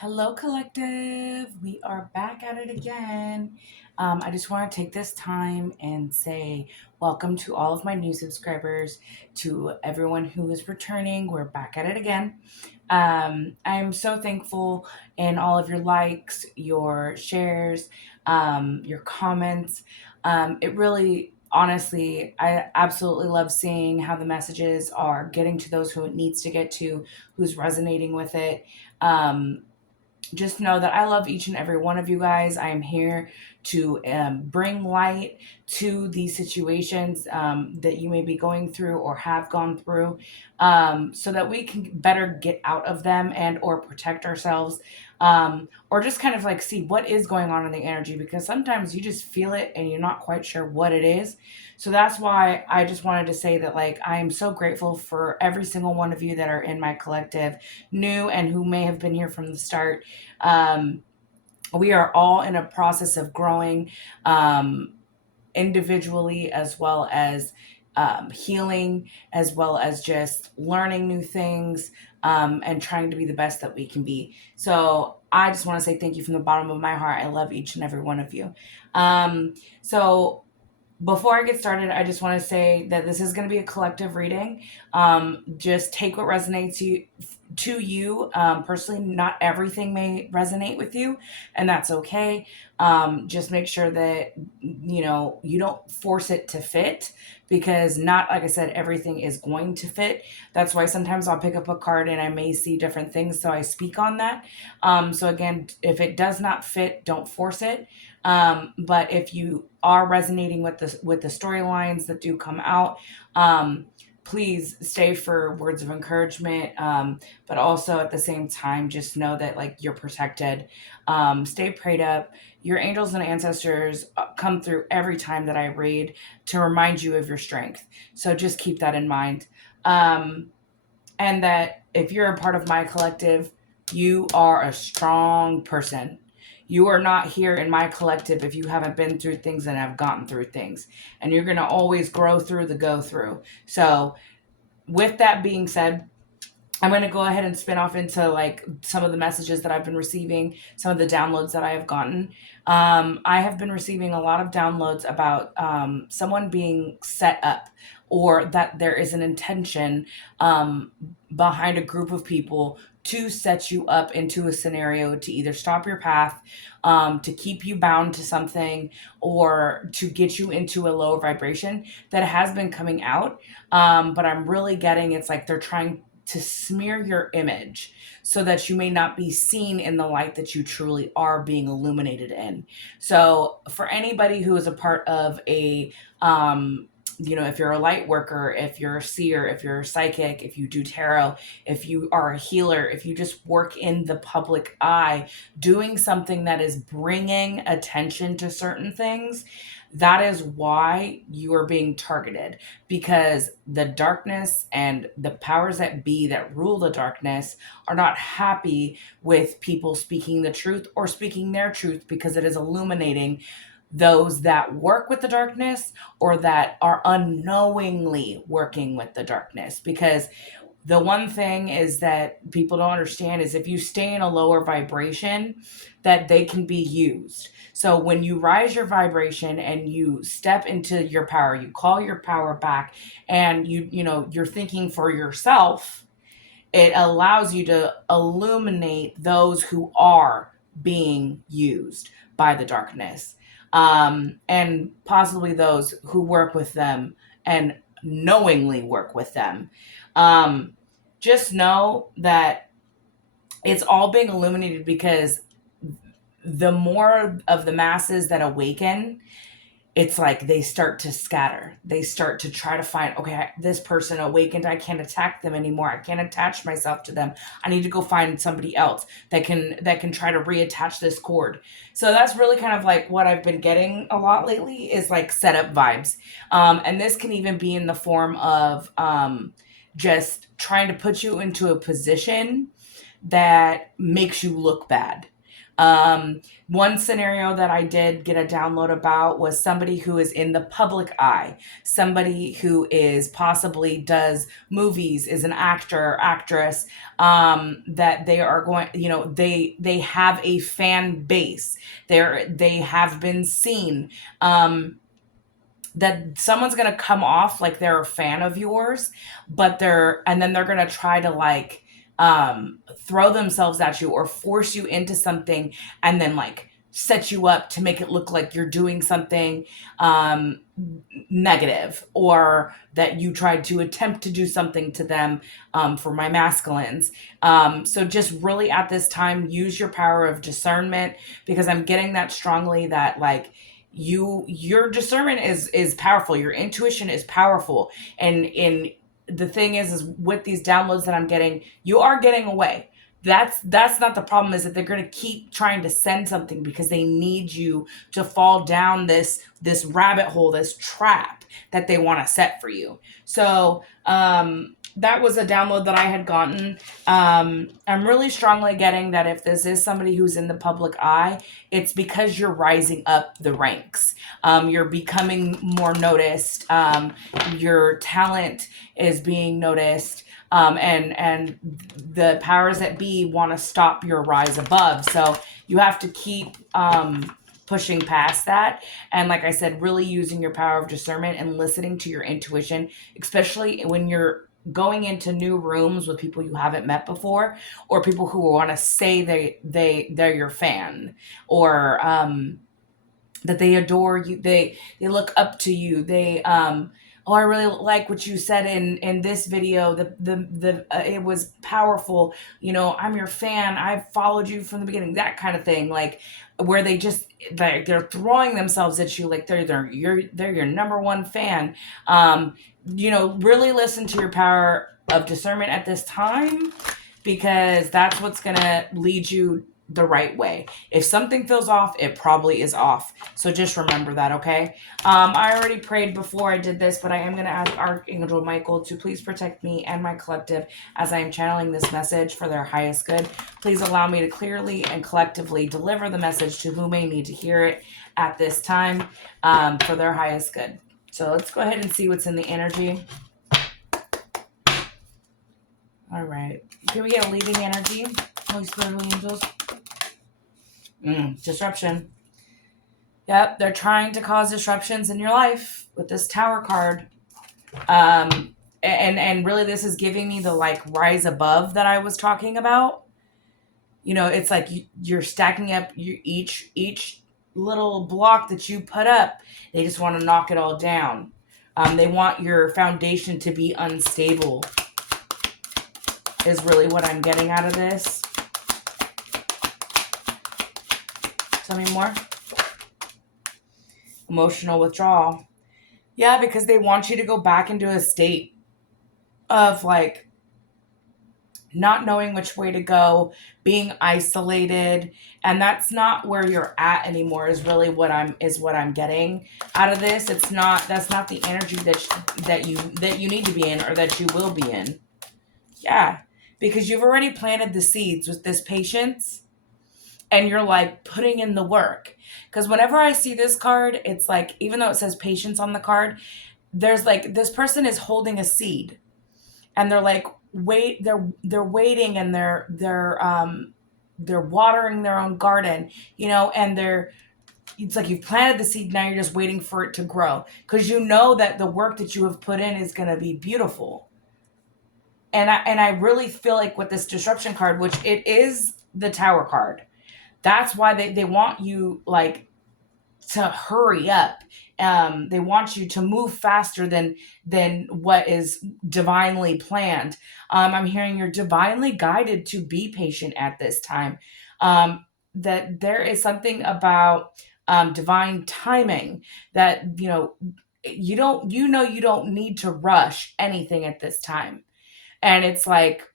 Hello, collective. We are back at it again. I just want to take this time and say welcome to all of my new subscribers, to everyone who is returning. We're back at it again. I'm so thankful in all of your likes, your shares, your comments. It really, honestly, I absolutely love seeing how the messages are getting to those who it needs to get to, who's resonating with it. Um, just know that I love each and every one of you guys. I am here to bring light to these situations that you may be going through or have gone through, so that we can better get out of them and or protect ourselves, or just kind of like see what is going on in the energy, because sometimes you just feel it and you're not quite sure what it is. So that's why I just wanted to say that, like, I am so grateful for every single one of you that are in my collective, new and who may have been here from the start. um, we are all in a process of growing, individually, as well as healing, as well as just learning new things, and trying to be the best that we can be. So I just want to say thank you from the bottom of my heart. I love each and every one of you. So before I get started, I just want to say that this is going to be a collective reading. Just take what resonates to you. Personally, not everything may resonate with you, and that's okay. Just make sure that you don't force it to fit, because not, like I said, everything is going to fit. That's why sometimes I'll pick up a card and I may see different things, so I speak on that. So again, if it does not fit, don't force it. But if you are resonating with the storylines that do come out, please stay for words of encouragement. But also at the same time, just know that, like, you're protected. Stay prayed up. Your angels and ancestors come through every time that I read to remind you of your strength. So just keep that in mind. And that if you're a part of my collective, you are a strong person. You are not here in my collective if you haven't been through things and have gotten through things. And you're going to always grow through the go through. So, with that being said, I'm going to go ahead and spin off into like some of the messages that I've been receiving, some of the downloads that I have gotten. I have been receiving a lot of downloads about someone being set up, or that there is an intention behind a group of people to set you up into a scenario to either stop your path, to keep you bound to something, or to get you into a lower vibration that has been coming out. But I'm really getting, it's like they're trying to smear your image so that you may not be seen in the light that you truly are being illuminated in. So for anybody who is a part of a if you're a light worker, if you're a seer, if you're a psychic, if you do tarot, if you are a healer, if you just work in the public eye, doing something that is bringing attention to certain things, that is why you are being targeted, because the darkness and the powers that be that rule the darkness are not happy with people speaking the truth or speaking their truth, because it is illuminating those that work with the darkness or that are unknowingly working with the darkness. Because the one thing is that people don't understand is if you stay in a lower vibration, that they can be used. So when you rise your vibration and you step into your power, you call your power back, and you're thinking for yourself, it allows you to illuminate those who are being used by the darkness, and possibly those who work with them and knowingly work with them. Um, just know that it's all being illuminated, because the more of the masses that awaken, it's like they start to scatter. They start to try to find, okay, this person awakened. I can't attack them anymore. I can't attach myself to them. I need to go find somebody else that can try to reattach this cord. So that's really kind of like what I've been getting a lot lately, is like setup vibes. And this can even be in the form of just trying to put you into a position that makes you look bad. One scenario that I did get a download about was somebody who is in the public eye, somebody who is possibly does movies, is an actor, actress, that they are going, they have a fan base. They have been seen. That someone's gonna come off like they're a fan of yours, and then they're gonna try to like throw themselves at you or force you into something, and then like set you up to make it look like you're doing something um negative, or that you tried to attempt to do something to them, for my masculines. So just really at this time, use your power of discernment, because I'm getting that strongly that like your discernment is powerful, your intuition is powerful, and in the thing is with these downloads that I'm getting, you are getting away. That's not the problem, is that they're going to keep trying to send something because they need you to fall down this rabbit hole, this trap that they want to set for you. So that was a download that I had gotten. I'm really strongly getting that if this is somebody who's in the public eye, it's because you're rising up the ranks. You're becoming more noticed. Your talent is being noticed. And the powers that be want to stop your rise above. So you have to keep pushing past that. And like I said, really using your power of discernment and listening to your intuition, especially when you're going into new rooms with people you haven't met before, or people who want to say they're your fan, or that they adore you, they look up to you, they oh, I really like what you said in this video, the it was powerful, I'm your fan, I've followed you from the beginning, that kind of thing, like where they just like they're throwing themselves at you like they're your number one fan. Really listen to your power of discernment at this time, because that's what's gonna lead you the right way. If something feels off, it probably is off. So just remember that, okay? I already prayed before I did this, but I am going to ask Archangel Michael to please protect me and my collective as I am channeling this message for their highest good. Please allow me to clearly and collectively deliver the message to who may need to hear it at this time, for their highest good. So let's go ahead and see what's in the energy. All right. Can we get a leading energy? Holy Spirit, Holy Angels. Disruption. Yep, they're trying to cause disruptions in your life with this Tower card. And really this is giving me the like rise above that I was talking about. It's like you're stacking up each little block that you put up. They just want to knock it all down. They want your foundation to be unstable, is really what I'm getting out of this. Tell me more. Emotional withdrawal. Yeah, because they want you to go back into a state of like not knowing which way to go, being isolated, and that's not where you're at anymore, is really what I'm getting out of this. That's not the energy that you need to be in, or that you will be in. Yeah, because you've already planted the seeds with this patience, and you're like putting in the work. Because whenever I see this card, it's like, even though it says patience on the card, there's like this person is holding a seed, and they're like they're waiting, and they're watering their own garden, and it's like you've planted the seed, now you're just waiting for it to grow, because you know that the work that you have put in is going to be beautiful. And I really feel like with this disruption card, which it is the Tower card, that's why they want you like to hurry up. They want you to move faster than what is divinely planned. I'm hearing you're divinely guided to be patient at this time. That there is something about divine timing that you don't need to rush anything at this time. And it's like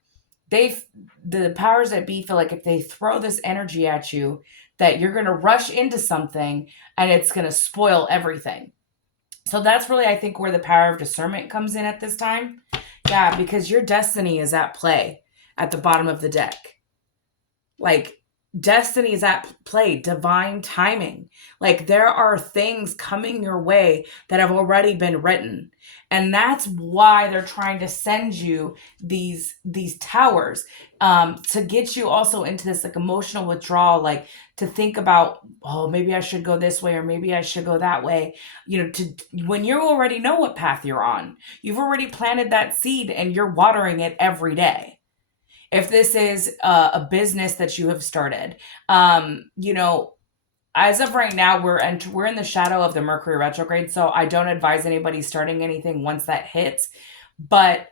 the powers that be feel like if they throw this energy at you, that you're going to rush into something and it's going to spoil everything. So that's really, I think, where the power of discernment comes in at this time. Yeah, because your destiny is at play at the bottom of the deck. Like, destiny is at play, divine timing. Like there are things coming your way that have already been written. And that's why they're trying to send you these towers, to get you also into this like emotional withdrawal, like to think about, oh, maybe I should go this way or maybe I should go that way. To when you already know what path you're on, you've already planted that seed and you're watering it every day. If this is a business that you have started, as of right now, we're in the shadow of the Mercury retrograde, so I don't advise anybody starting anything once that hits. But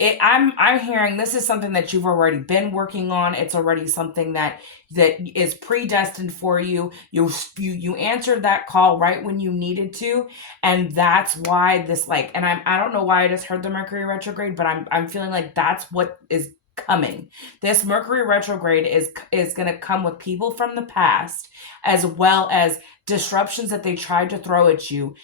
I'm hearing this is something that you've already been working on. It's already something that is predestined for you. You answered that call right when you needed to, and that's why this like. And I don't know why I just heard the Mercury retrograde, but I'm feeling like that's what is coming. This Mercury retrograde is going to come with people from the past, as well as disruptions that they tried to throw at you,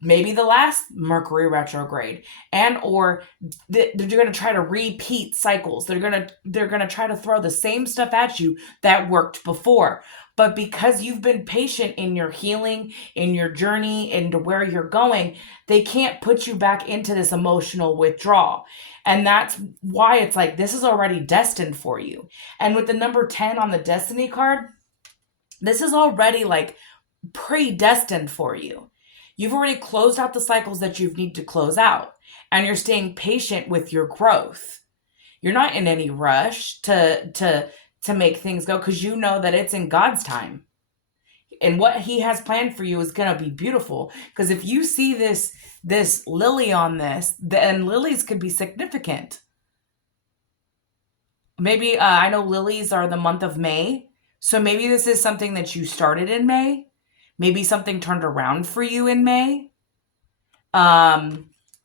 maybe the last Mercury retrograde, and or they're going to try to repeat cycles. They're going to try to throw the same stuff at you that worked before. But because you've been patient in your healing, in your journey, into where you're going, they can't put you back into this emotional withdrawal. And that's why it's like this is already destined for you. And with the number 10 on the destiny card, this is already like predestined for you. You've already closed out the cycles that you need to close out, and you're staying patient with your growth. You're not in any rush to make things go, because you know that it's in God's time. And what he has planned for you is going to be beautiful. Because if you see this lily on this, then lilies could be significant. Maybe I know lilies are the month of May. So maybe this is something that you started in May. Maybe something turned around for you in May. I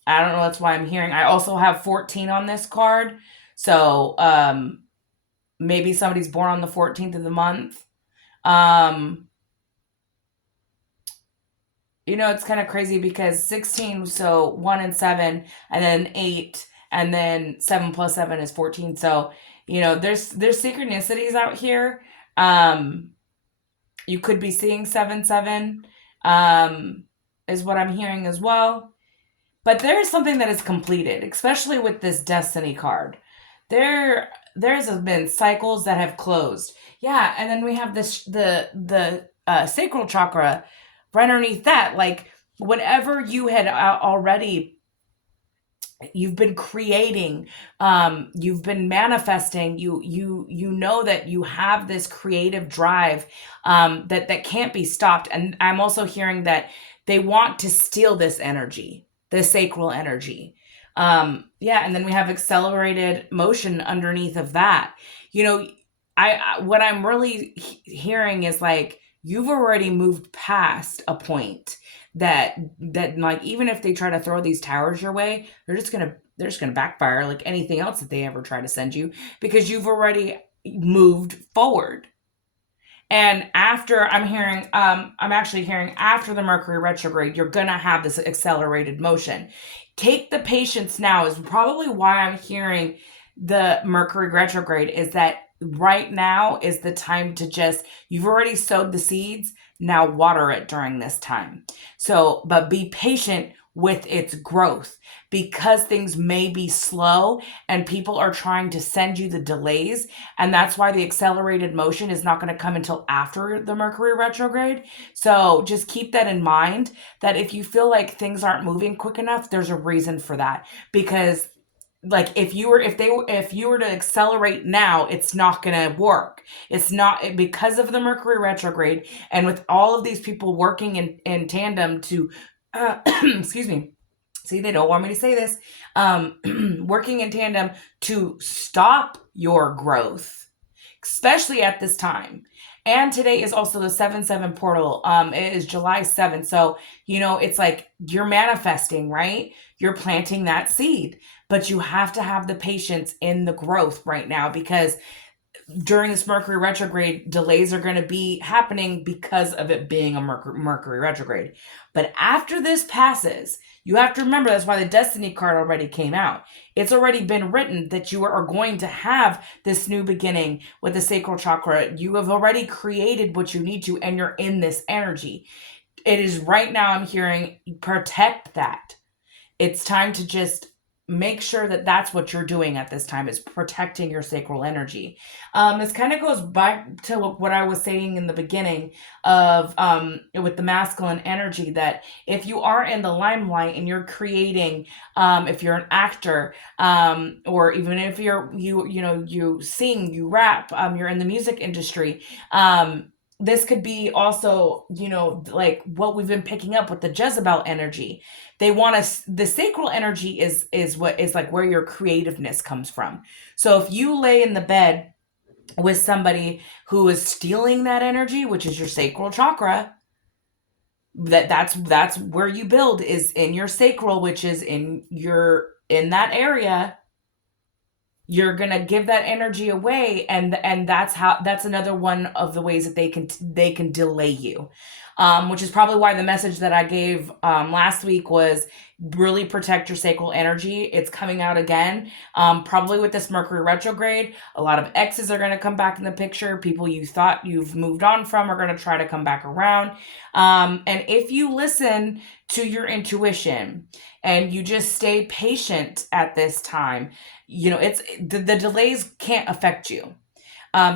don't know. That's why I'm hearing. I also have 14 on this card. So maybe somebody's born on the 14th of the month. It's kind of crazy because 16, so 1 and 7, and then 8, and then 7 plus 7 is 14. So, there's synchronicities out here. You could be seeing 7-7, is what I'm hearing as well. But there's something that is completed, especially with this destiny card. There's been cycles that have closed. Yeah, and then we have the sacral chakra right underneath that. Like whatever you had already, you've been creating, you've been manifesting, you know that you have this creative drive, that can't be stopped. And I'm also hearing that they want to steal this energy, the sacral energy. Yeah, and then we have accelerated motion underneath of that. What I'm really hearing is like you've already moved past a point that like even if they try to throw these towers your way, they're just gonna backfire like anything else that they ever try to send you, because you've already moved forward. And after I'm actually hearing after the Mercury retrograde, you're gonna have this accelerated motion. Take the patience now is probably why I'm hearing the Mercury retrograde, is that right now is the time to you've already sowed the seeds, now water it during this time. So, but be patient with its growth, because things may be slow and people are trying to send you the delays. And that's why the accelerated motion is not going to come until after the Mercury retrograde. So just keep that in mind, that if you feel like things aren't moving quick enough, there's a reason for that. Because like if you were to accelerate now, it's not going to work. It's not, because of the Mercury retrograde, and with all of these people working in tandem to excuse me. See, they don't want me to say this. Working in tandem to stop your growth, especially at this time. And today is also the 7/7 portal. It is July 7th. So, it's like you're manifesting, right? You're planting that seed, but you have to have the patience in the growth right now, because during this Mercury retrograde, delays are going to be happening because of it being a Mercury retrograde. But after this passes, you have to remember that's why the Destiny card already came out. It's already been written that you are going to have this new beginning with the sacral chakra. You have already created what you need to, and you're in this energy. It is right now, I'm hearing, protect that. It's time to just make sure that that's what you're doing at this time, is protecting your sacral energy. This kind of goes back to what I was saying in the beginning of with the masculine energy, that if you are in the limelight and you're creating, if you're an actor, or even if you sing, you rap, you're in the music industry, this could be also, like what we've been picking up with the Jezebel energy. They want us, the sacral energy is what is like where your creativeness comes from. So if you lay in the bed with somebody who is stealing that energy, which is your sacral chakra, that's where you build, is in your sacral, which is in that area. You're gonna give that energy away, and that's another one of the ways that they can delay you, which is probably why the message that I gave last week was really protect your sacral energy. It's coming out again, probably with this Mercury retrograde. A lot of exes are going to come back in the picture. People you thought you've moved on from are going to try to come back around, and if you listen to your intuition and you just stay patient at this time, it's the delays can't affect you.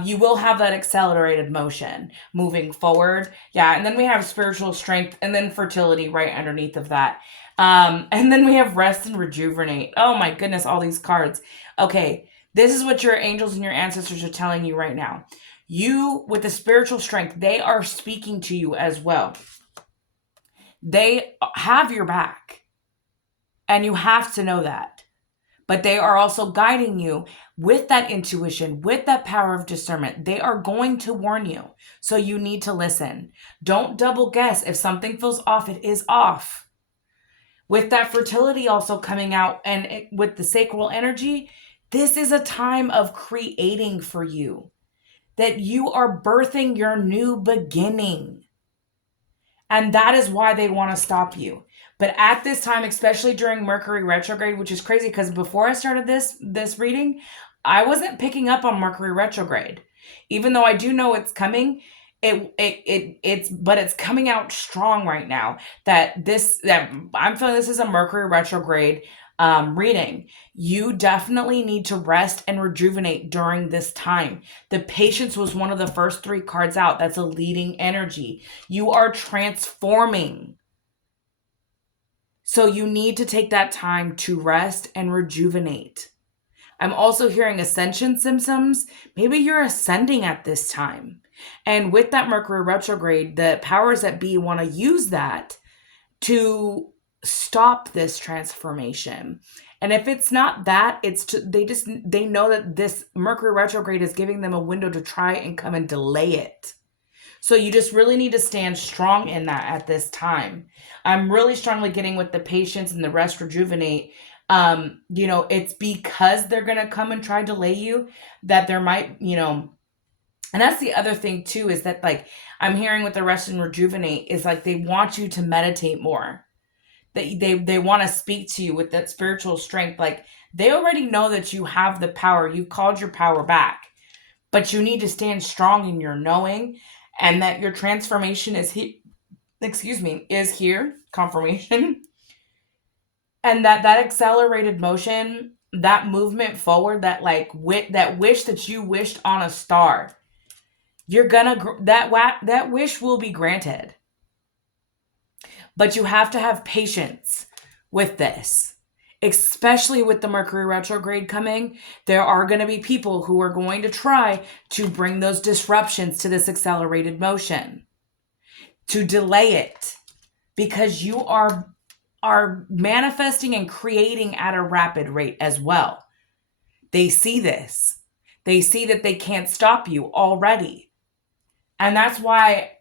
You will have that accelerated motion moving forward. Yeah. And then we have spiritual strength, and then fertility right underneath of that. And then we have rest and rejuvenate. Oh my goodness, all these cards. Okay. This is what your angels and your ancestors are telling you right now. You, with the spiritual strength, they are speaking to you as well. They have your back, and you have to know that. But they are also guiding you with that intuition, with that power of discernment. They are going to warn you. So you need to listen. Don't double guess. If something feels off, it is off. With that fertility also coming out, and with the sacral energy, this is a time of creating for you. That you are birthing your new beginning. And that is why they want to stop you. But at this time, especially during Mercury retrograde, which is crazy because before I started this reading, I wasn't picking up on Mercury retrograde. Even though I do know it's coming, it's coming out strong right now. That I'm feeling this is a Mercury retrograde reading. You definitely need to rest and rejuvenate during this time. The Patience was one of the first 3 cards out. That's a leading energy. You are transforming. So you need to take that time to rest and rejuvenate. I'm also hearing ascension symptoms. Maybe you're ascending at this time. And with that Mercury retrograde, the powers that be want to use that to stop this transformation. And if it's not that, they know that this Mercury retrograde is giving them a window to try and come and delay it. So you just really need to stand strong in that at this time. I'm really strongly getting with the Patience and the rest, rejuvenate. It's because they're going to come and try to delay you that there might, and that's the other thing too, is that like I'm hearing with the rest and rejuvenate is like they want you to meditate more. They want to speak to you with that spiritual strength. Like they already know that you have the power. You've called your power back, but you need to stand strong in your knowing, and that your transformation is here, confirmation. And that accelerated motion, that movement forward, that that wish that you wished on a star, you're gonna, that wish will be granted. But you have to have patience with this, especially with the Mercury retrograde coming. There are going to be people who are going to try to bring those disruptions to this accelerated motion, to delay it, because you are manifesting and creating at a rapid rate as well. They see this. They see that they can't stop you already. And that's why,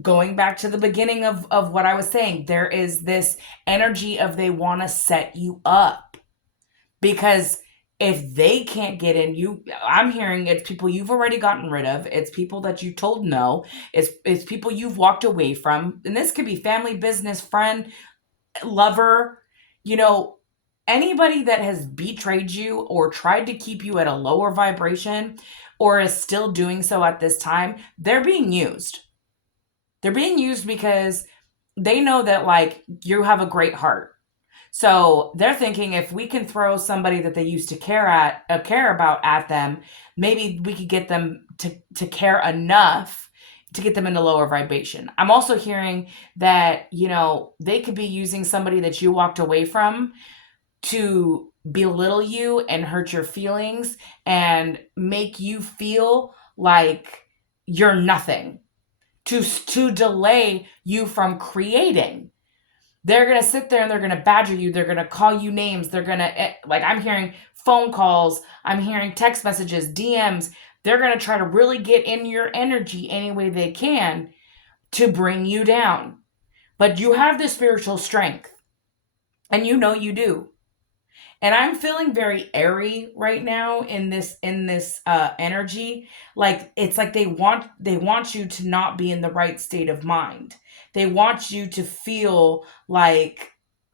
going back to the beginning of what I was saying, there is this energy of they want to set you up. Because if they can't get in, I'm hearing it's people you've already gotten rid of. It's people that you told no. It's people you've walked away from. And this could be family, business, friend, lover, you know, anybody that has betrayed you or tried to keep you at a lower vibration or is still doing so at this time, they're being used. They're being used because they know that like you have a great heart. So they're thinking if we can throw somebody that they used to care about at them, maybe we could get them to care enough to get them into lower vibration. I'm also hearing that, they could be using somebody that you walked away from to belittle you and hurt your feelings and make you feel like you're nothing, to delay you from creating. They're going to sit there and they're going to badger you. They're going to call you names. They're going to, like, I'm hearing phone calls. I'm hearing text messages, DMs. They're going to try to really get in your energy any way they can to bring you down. But you have the spiritual strength, and you do. And I'm feeling very airy right now in this energy. Like it's like they want you to not be in the right state of mind. They want you to feel like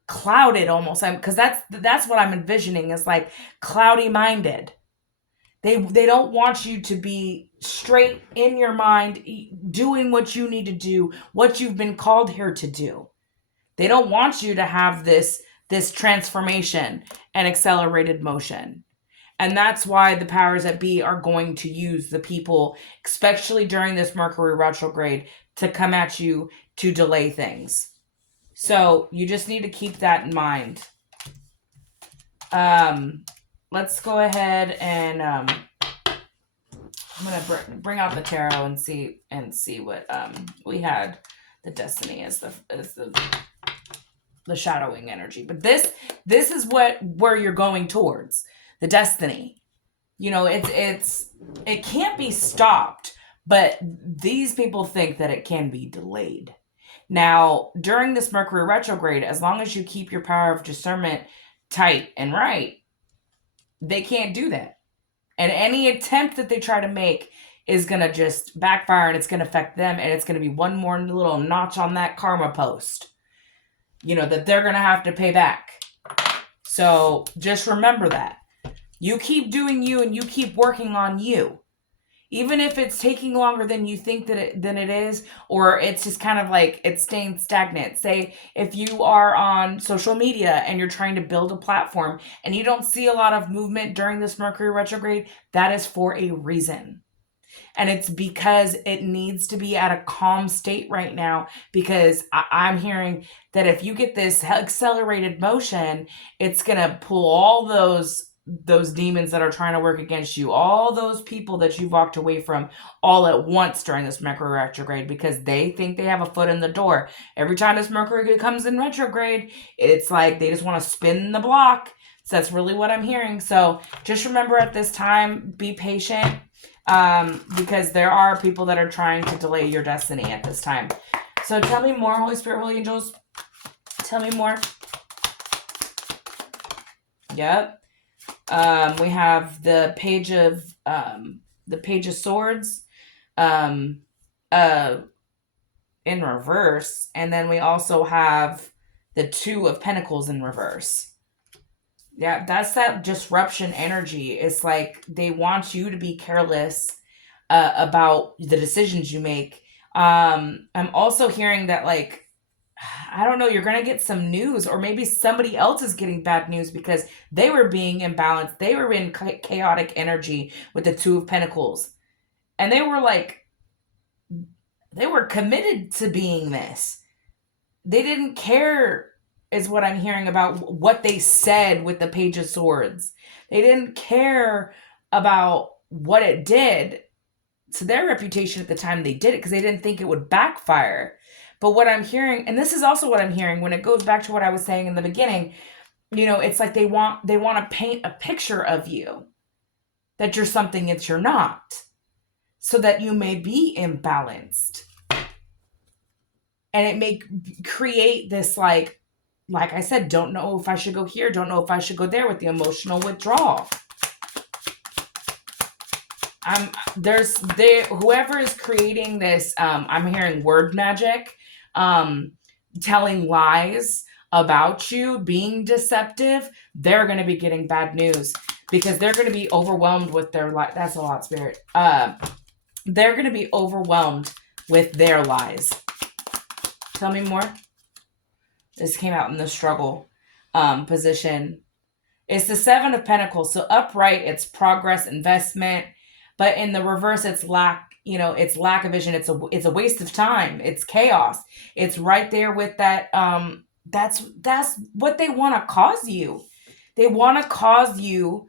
clouded almost. Because that's what I'm envisioning is like cloudy minded. They don't want you to be straight in your mind, doing what you need to do, what you've been called here to do. They don't want you to have this transformation and accelerated motion. And that's why the powers that be are going to use the people, especially during this Mercury retrograde, to come at you to delay things. So you just need to keep that in mind. Let's go ahead and I'm gonna bring out the tarot and see what we had. The Destiny is the shadowing energy, but this is where you're going towards, the Destiny. It can't be stopped, but these people think that it can be delayed. Now, during this Mercury retrograde, as long as you keep your power of discernment tight and right, they can't do that. And any attempt that they try to make is going to just backfire, and it's going to affect them, and it's going to be one more little notch on that karma post, that they're going to have to pay back. So just remember that. You keep doing you, and you keep working on you. Even if it's taking longer than you think than it is, or it's just kind of like it's staying stagnant. Say if you are on social media and you're trying to build a platform and you don't see a lot of movement during this Mercury retrograde, that is for a reason. And it's because it needs to be at a calm state right now, because I'm hearing that if you get this accelerated motion, it's going to pull all those demons that are trying to work against you, all those people that you've walked away from all at once during this Mercury retrograde, because they think they have a foot in the door. Every time this Mercury comes in retrograde, it's like they just want to spin the block. So that's really what I'm hearing. So just remember at this time, be patient, because there are people that are trying to delay your destiny at this time. So tell me more, Holy Spirit, Holy Angels. Tell me more. Yep. We have the Page of Swords in reverse, and then we also have the Two of Pentacles in reverse. Yeah, that's that disruption energy. It's like they want you to be careless about the decisions you make. I'm also hearing that, like, I don't know, you're going to get some news, or maybe somebody else is getting bad news because they were being imbalanced. They were in chaotic energy with the Two of Pentacles. And they were committed to being this. They didn't care, is what I'm hearing, about what they said with the Page of Swords. They didn't care about what it did to their reputation at the time they did it, because they didn't think it would backfire. But what I'm hearing, and this is also what I'm hearing when it goes back to what I was saying in the beginning, it's like they want to paint a picture of you that you're something that you're not, so that you may be imbalanced. And it may create this, like I said, don't know if I should go here, don't know if I should go there, with the emotional withdrawal. whoever is creating this, I'm hearing word magic, telling lies about you, being deceptive. They're going to be getting bad news because they're going to be overwhelmed with their lies. That's a lot, spirit. They're going to be overwhelmed with their lies. Tell me more. This came out in the struggle position. It's the Seven of Pentacles. So upright, it's progress, investment. But in the reverse, it's lack, it's lack of vision. It's a waste of time. It's chaos. It's right there with that. That's what they want to cause you. They want to cause you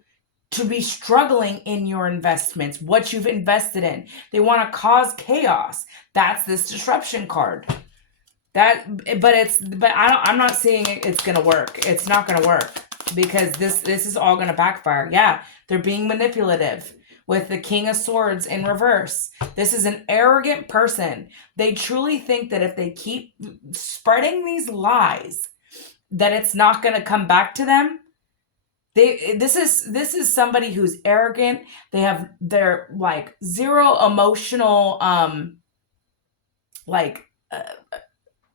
to be struggling in your investments, what you've invested in. They want to cause chaos. That's this disruption card. I'm not saying it's gonna work. It's not gonna work because this is all gonna backfire. Yeah, they're being manipulative with the King of Swords in reverse. This is an arrogant person. They truly think that if they keep spreading these lies, that it's not gonna come back to them. This is somebody who's arrogant. They're like zero emotional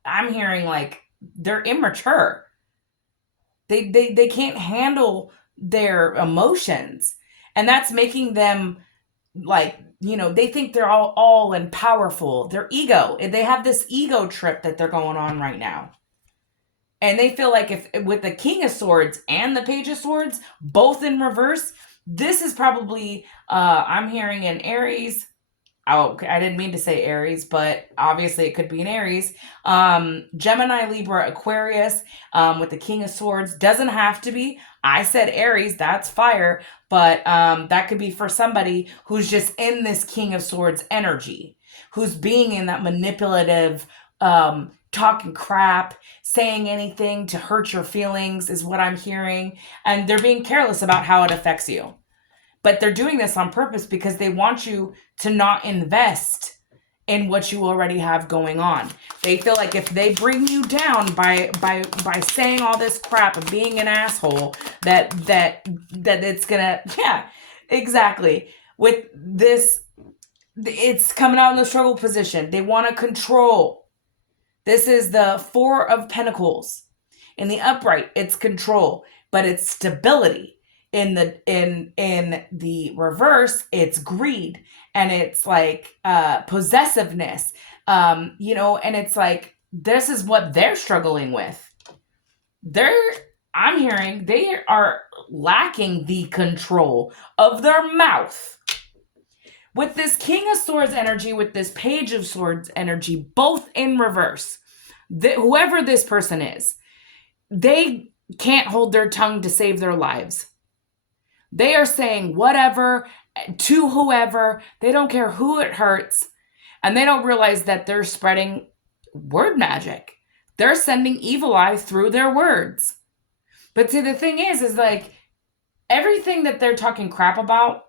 I'm hearing like they're immature. They can't handle their emotions. And that's making them like, they think they're all and powerful. Their ego. They have this ego trip that they're going on right now. And they feel like if with the King of Swords and the Page of Swords, both in reverse, this is probably, I'm hearing an Aries. Oh, I didn't mean to say Aries, but obviously it could be an Aries. Gemini, Libra, Aquarius, with the King of Swords. Doesn't have to be. I said Aries, that's fire. But that could be for somebody who's just in this King of Swords energy. Who's being in that manipulative, talking crap, saying anything to hurt your feelings is what I'm hearing. And they're being careless about how it affects you. But they're doing this on purpose because they want you to not invest in what you already have going on. They feel like if they bring you down by saying all this crap and being an asshole, that it's gonna, yeah, exactly. With this, it's coming out in the struggle position. They want to control. This is the Four of Pentacles. In the upright, it's control, but it's stability. In the reverse, it's greed, and it's like possessiveness, and it's like this is what they're struggling with. I'm hearing they are lacking the control of their mouth. With this King of Swords energy, with this Page of Swords energy, both in reverse, whoever this person is, they can't hold their tongue to save their lives. They are saying whatever to whoever. They don't care who it hurts. And they don't realize that they're spreading word magic. They're sending evil eye through their words. But see, the thing is like everything that they're talking crap about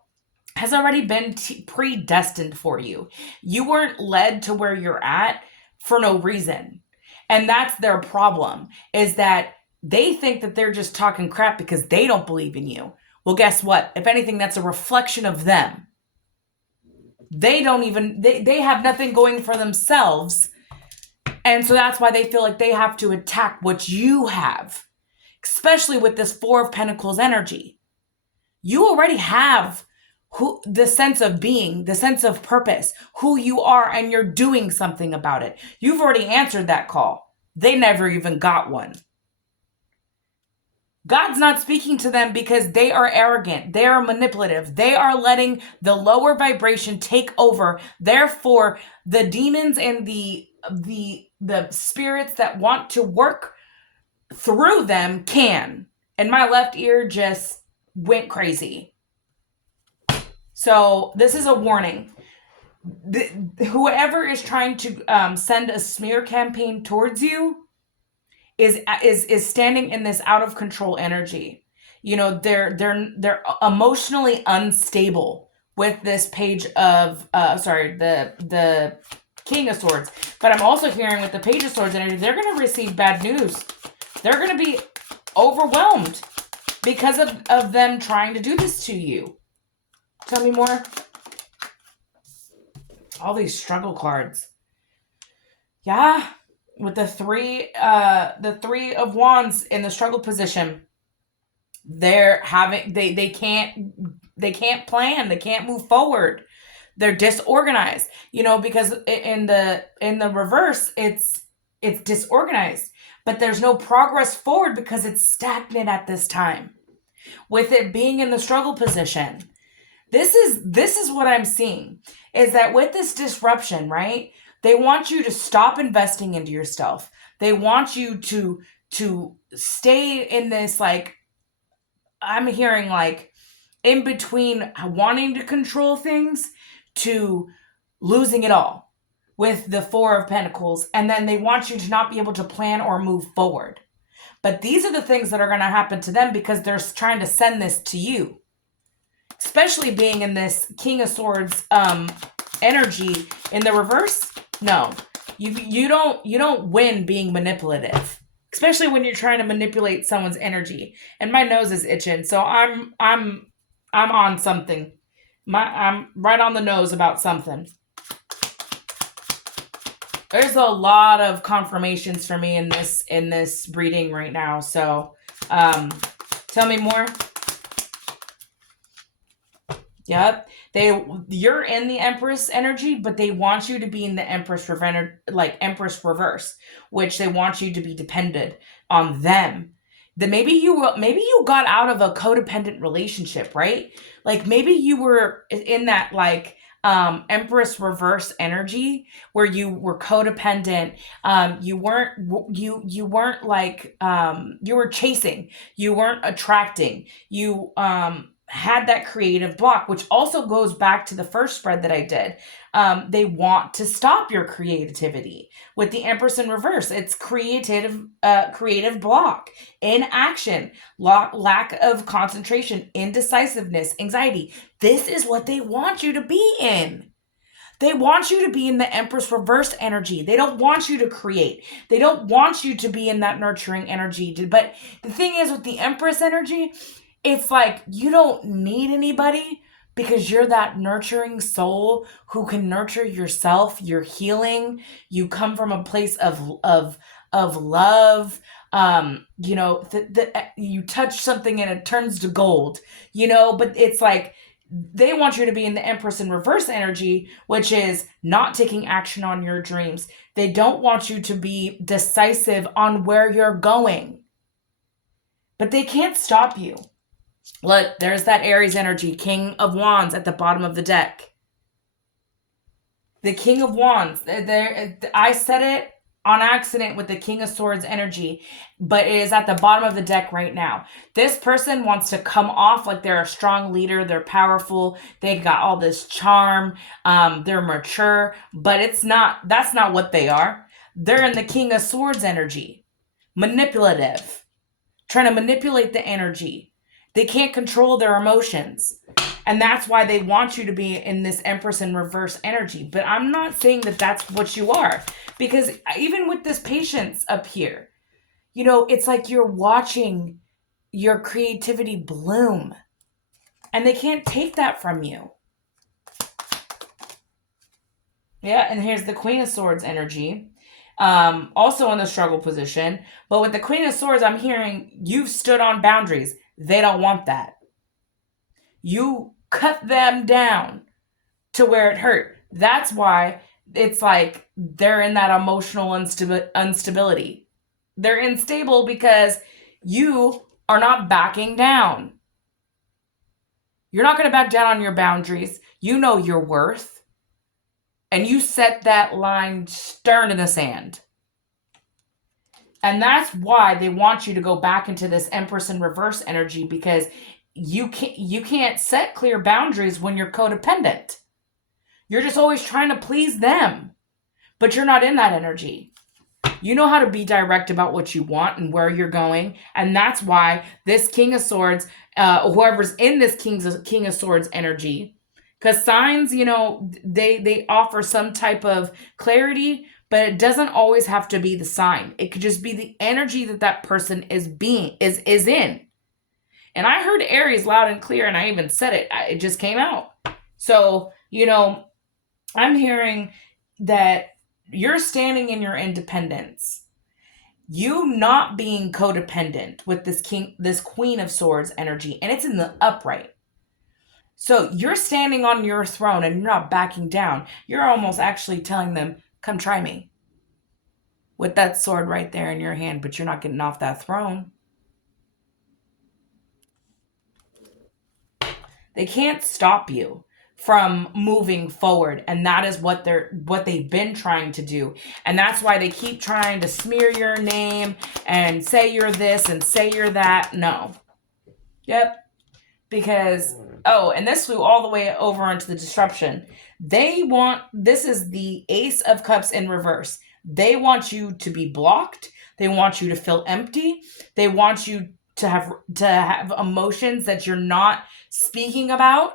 has already been predestined for you. You weren't led to where you're at for no reason. And that's their problem, is that they think that they're just talking crap because they don't believe in you. Well, guess what? If anything, that's a reflection of them. They have nothing going for themselves. And so that's why they feel like they have to attack what you have, especially with this Four of Pentacles energy. You already have the sense of being, the sense of purpose, who you are, and you're doing something about it. You've already answered that call. They never even got one. God's not speaking to them because they are arrogant. They are manipulative. They are letting the lower vibration take over. Therefore, the demons and the spirits that want to work through them can. And my left ear just went crazy. So this is a warning. Whoever is trying to send a smear campaign towards you is standing in this out of control energy. They're emotionally unstable with this Page of the King of Swords. But I'm also hearing with the Page of Swords energy, they're going to receive bad news. They're going to be overwhelmed because of them trying to do this to you. Tell me more. All these struggle cards. Yeah. With the three of wands in the struggle position, they're having they can't plan, they can't move forward. They're disorganized, because in the reverse it's disorganized, but there's no progress forward because it's stagnant at this time. With it being in the struggle position, this is what I'm seeing, is that with this disruption, right? They want you to stop investing into yourself. They want you to stay in this, like, I'm hearing, like, in between wanting to control things to losing it all with the Four of Pentacles. And then they want you to not be able to plan or move forward. But these are the things that are going to happen to them because they're trying to send this to you. Especially being in this King of Swords energy in the reverse. No, you don't win being manipulative, especially when you're trying to manipulate someone's energy. And my nose is itching, so I'm on something. I'm right on the nose about something. There's a lot of confirmations for me in this reading right now. So, tell me more. Yep. You're in the Empress energy, but they want you to be in the Empress Empress reverse, which they want you to be dependent on them. That maybe you got out of a codependent relationship, right? Like maybe you were in that Empress reverse energy where you were codependent. You weren't like you were chasing, you weren't attracting, you had that creative block, which also goes back to the first spread that I did. They want to stop your creativity with the Empress in reverse. It's creative block, inaction, lack of concentration, indecisiveness, anxiety. This is what they want you to be in. They want you to be in the Empress reverse energy. They don't want you to create. They don't want you to be in that nurturing energy. But the thing is, with the Empress energy, it's like you don't need anybody because you're that nurturing soul who can nurture yourself. You're healing. You come from a place of love. You touch something and it turns to gold. But it's like they want you to be in the Empress in reverse energy, which is not taking action on your dreams. They don't want you to be decisive on where you're going, but they can't stop you. Look, there's that Aries energy, King of Wands at the bottom of the deck. The King of Wands. I said it on accident with the King of Swords energy, but it is at the bottom of the deck right now. This person wants to come off like they're a strong leader, they're powerful, they got all this charm, they're mature, but that's not what they are. They're in the King of Swords energy. Manipulative. Trying to manipulate the energy. They can't control their emotions. And that's why they want you to be in this Empress in reverse energy. But I'm not saying that that's what you are. Because even with this patience up here, it's like you're watching your creativity bloom. And they can't take that from you. Yeah, and here's the Queen of Swords energy. Also in the struggle position. But with the Queen of Swords, I'm hearing you've stood on boundaries. They don't want that. You cut them down to where it hurt. That's why it's like they're in that emotional instability. They're unstable because you are not backing down. You're not going to back down on your boundaries. You know your worth. And you set that line stern in the sand. And that's why they want you to go back into this Empress in reverse energy, because you can't set clear boundaries when you're codependent. You're just always trying to please them, but you're not in that energy. You know how to be direct about what you want and where you're going. And that's why this King of Swords, whoever's in this King of Swords energy, because signs, they offer some type of clarity, but it doesn't always have to be the sign. It could just be the energy that person is in. And I heard Aries loud and clear, and I even said it. It just came out. So, I'm hearing that you're standing in your independence. You not being codependent with this queen of swords energy, and it's in the upright. So you're standing on your throne and you're not backing down. You're almost actually telling them, come try me. With that sword right there in your hand, but you're not getting off that throne. They can't stop you from moving forward, and that is what they've been trying to do. And that's why they keep trying to smear your name and say you're this and say you're that. No. Yep. Because and this flew all the way over into the disruption. This is the Ace of Cups in reverse. They want you to be blocked. They want you to feel empty. They want you to have emotions that you're not speaking about.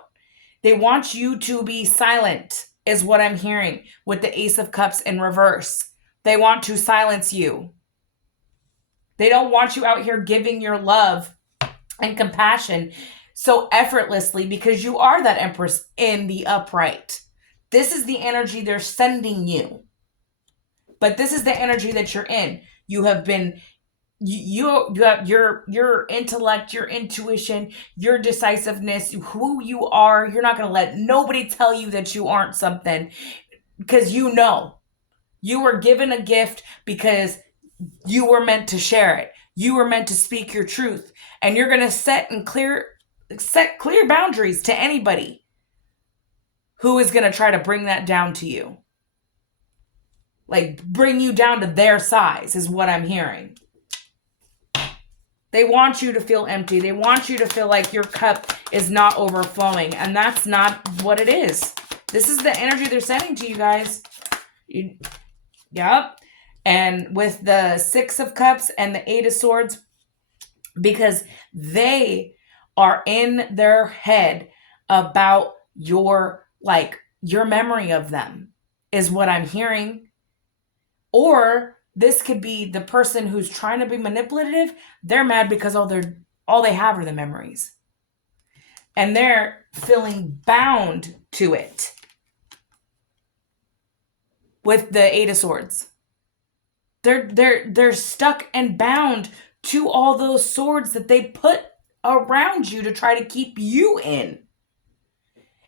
They want you to be silent, is what I'm hearing with the Ace of Cups in reverse. They want to silence you. They don't want you out here giving your love and compassion so effortlessly, because you are that Empress in the upright. This is the energy they're sending you. But this is the energy that you're in. You have been you have your intellect, your intuition, your decisiveness, who you are. You're not going to let nobody tell you that you aren't something, because you know you were given a gift because you were meant to share it. You were meant to speak your truth, and you're going to set clear boundaries to anybody who is going to try to bring that down to you. Like, bring you down to their size is what I'm hearing. They want you to feel empty. They want you to feel like your cup is not overflowing. And that's not what it is. This is the energy they're sending to you guys. Yep. And with the Six of Cups and the Eight of Swords, because they are in their head about your memory of them, is what I'm hearing. Or this could be the person who's trying to be manipulative. They're mad because all they have are the memories. And they're feeling bound to it. With the Eight of Swords. They're stuck and bound to all those swords that they put around you to try to keep you in.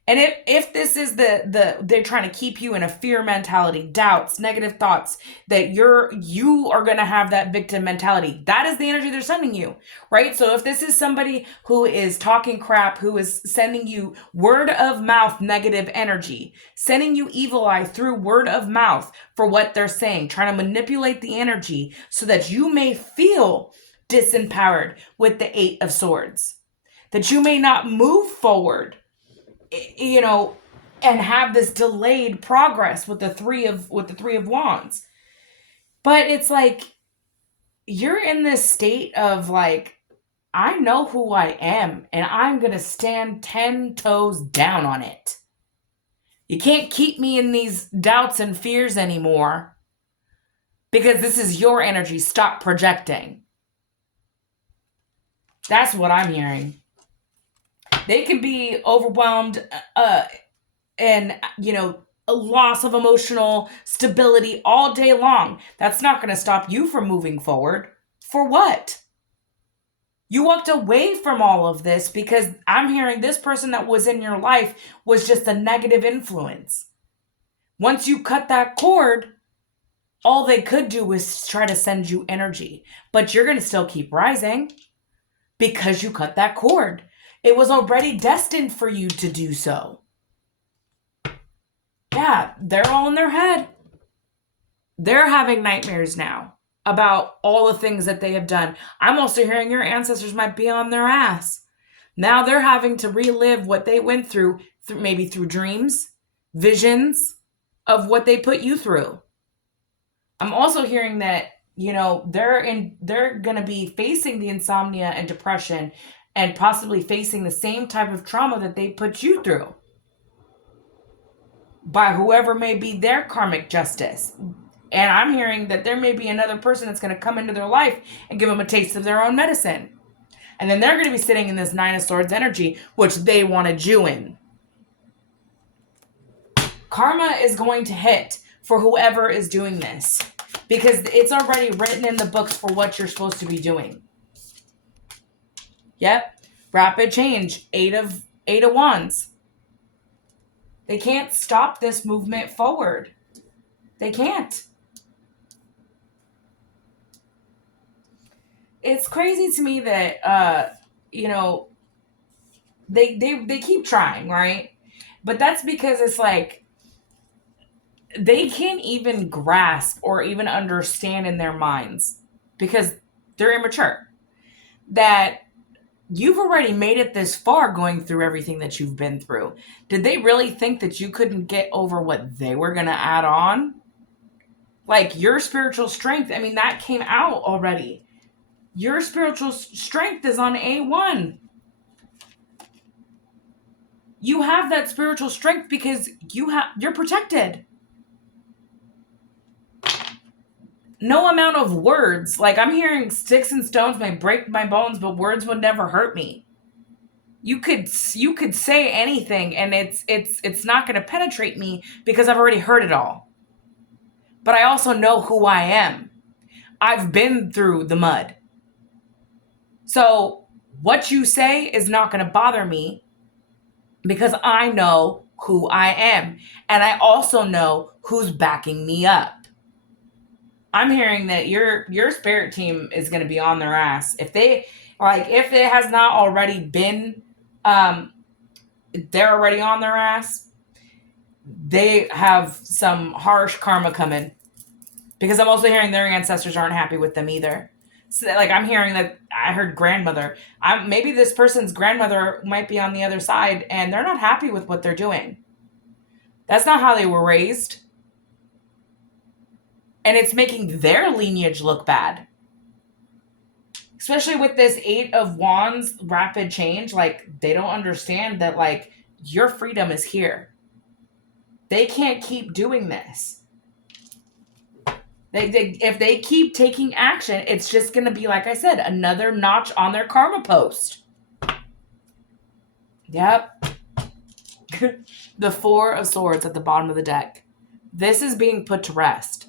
And if this is they're trying to keep you in a fear mentality, doubts, negative thoughts, that you are going to have that victim mentality. That is the energy they're sending you, right? So if this is somebody who is talking crap, who is sending you word of mouth negative energy, sending you evil eye through word of mouth for what they're saying, trying to manipulate the energy so that you may feel disempowered with the Eight of Swords, that you may not move forward, and have this delayed progress with the three of wands. But it's like, you're in this state of like, I know who I am, and I'm going to stand 10 toes down on it. You can't keep me in these doubts and fears anymore, because this is your energy. Stop projecting. That's what I'm hearing. They can be overwhelmed and, a loss of emotional stability all day long. That's not going to stop you from moving forward. For what? You walked away from all of this because I'm hearing this person that was in your life was just a negative influence. Once you cut that cord, all they could do was try to send you energy. But you're going to still keep rising because you cut that cord. It was already destined for you to do so. Yeah, they're all in their head. They're having nightmares now about all the things that they have done. I'm also hearing your ancestors might be on their ass. Now they're having to relive what they went through maybe through dreams, visions of what they put you through. I'm also hearing that, they're going to be facing the insomnia and depression and possibly facing the same type of trauma that they put you through by whoever may be their karmic justice. And I'm hearing that there may be another person that's going to come into their life and give them a taste of their own medicine. And then they're going to be sitting in this Nine of Swords energy, which they wanted you in. Karma is going to hit for whoever is doing this because it's already written in the books for what you're supposed to be doing. Yep. Rapid change. Eight of wands. They can't stop this movement forward. They can't. It's crazy to me that they keep trying, right? But that's because it's like they can't even grasp or even understand in their minds because they're immature that you've already made it this far going through everything that you've been through. Did they really think that you couldn't get over what they were going to add on? Like your spiritual strength, I mean, that came out already. Your spiritual strength is on A1. You have that spiritual strength because you're protected. No amount of words, like I'm hearing sticks and stones may break my bones, but words would never hurt me. You could say anything and it's not going to penetrate me because I've already heard it all. But I also know who I am. I've been through the mud. So what you say is not going to bother me because I know who I am. And I also know who's backing me up. I'm hearing that your spirit team is going to be on their ass. If it has not already been, they're already on their ass. They have some harsh karma coming. Because I'm also hearing their ancestors aren't happy with them either. So, like, I'm hearing that I heard grandmother. Maybe this person's grandmother might be on the other side and they're not happy with what they're doing. That's not how they were raised. And it's making their lineage look bad. Especially with this 8 of Wands rapid change. Like, they don't understand that, like, your freedom is here. They can't keep doing this. If they keep taking action, it's just going to be, like I said, another notch on their karma post. Yep. The 4 of Swords at the bottom of the deck. This is being put to rest.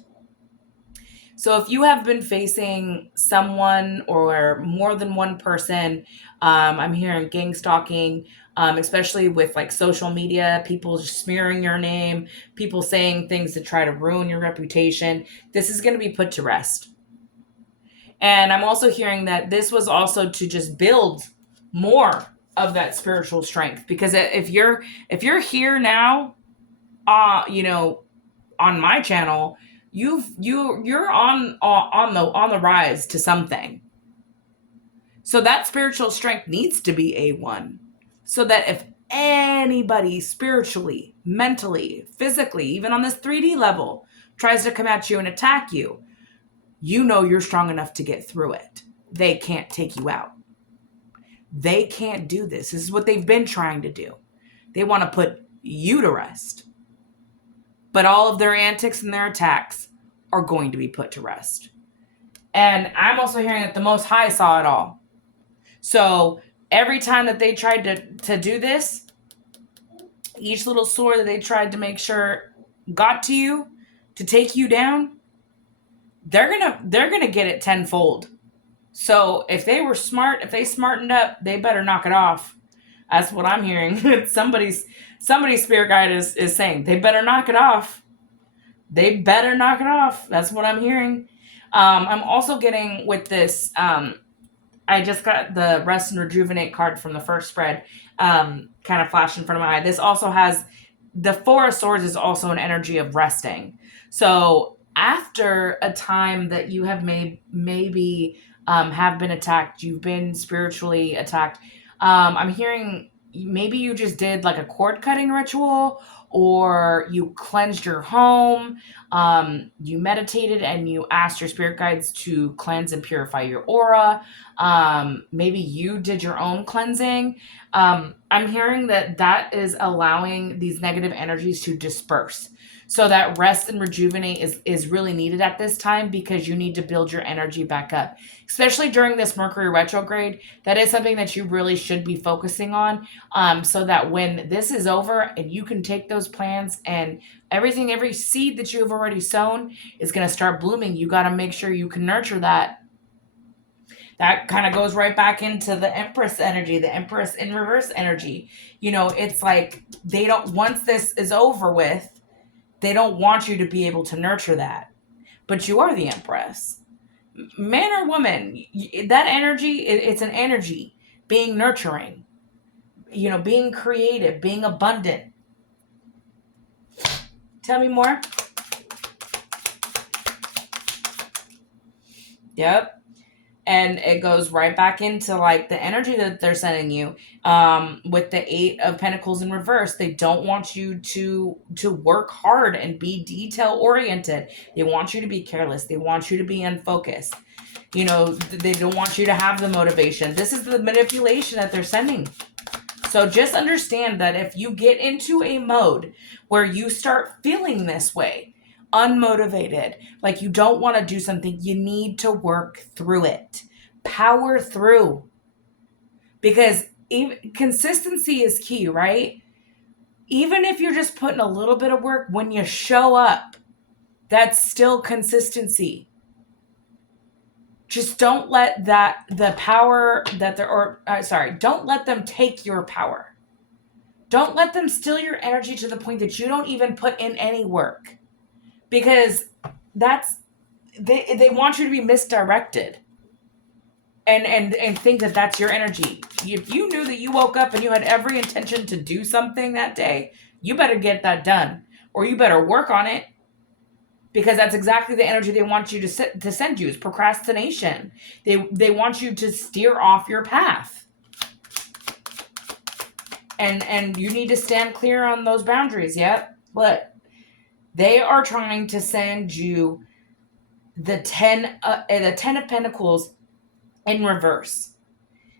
So if you have been facing someone or more than one person, I'm hearing gang stalking, especially with like social media, people just smearing your name, people saying things to try to ruin your reputation. This is going to be put to rest. And I'm also hearing that this was also to just build more of that spiritual strength. Because if you're here now, on my channel, you're on the rise to something. So that spiritual strength needs to be A1. So that if anybody spiritually, mentally, physically, even on this 3D level, tries to come at you and attack you, you know you're strong enough to get through it. They can't take you out. They can't do this. This is what they've been trying to do. They want to put you to rest. But all of their antics and their attacks are going to be put to rest. And I'm also hearing that the Most High saw it all. So every time that they tried to do this, each little sword that they tried to make sure got to you to take you down, they're gonna get it tenfold. So if they were smart, if they smartened up, they better knock it off. That's what I'm hearing. Somebody's spirit guide is saying they better knock it off. They better knock it off. That's what I'm hearing. I'm also getting with this. I just got the Rest and Rejuvenate card from the first spread. Kind of flashed in front of my eye. This also has the 4 of Swords is also an energy of resting. So after a time that you have maybe have been attacked, you've been spiritually attacked. I'm hearing maybe you just did like a cord cutting ritual, or you cleansed your home, you meditated and you asked your spirit guides to cleanse and purify your aura. Maybe you did your own cleansing. I'm hearing that is allowing these negative energies to disperse. So that rest and rejuvenate is really needed at this time, because you need to build your energy back up. Especially during this Mercury retrograde, that is something that you really should be focusing on, so that when this is over and you can take those plans and everything, every seed that you have already sown is going to start blooming. You got to make sure you can nurture that. That kind of goes right back into the Empress energy, the Empress in reverse energy. It's like they don't, once this is over with, they don't want you to be able to nurture that. But you are the Empress. Man or woman, that energy, it's an energy. Being nurturing, being creative, being abundant. Tell me more. Yep. And it goes right back into like the energy that they're sending you, with the 8 of Pentacles in reverse. They don't want you to work hard and be detail oriented. They want you to be careless. They want you to be unfocused. They don't want you to have the motivation. This is the manipulation that they're sending. So just understand that if you get into a mode where you start feeling this way, unmotivated, like you don't want to do something, you need to work through it. Power through. Because consistency is key, right? Even if you're just putting a little bit of work, when you show up, that's still consistency. Just don't let the power that don't let them take your power. Don't let them steal your energy to the point that you don't even put in any work. Because they want you to be misdirected and think that that's your energy. If you knew that you woke up and you had every intention to do something that day, you better get that done, or you better work on it, because that's exactly the energy they want you to send you, is procrastination. They want you to steer off your path. And you need to stand clear on those boundaries, yep. But they are trying to send you the 10 of Pentacles in reverse.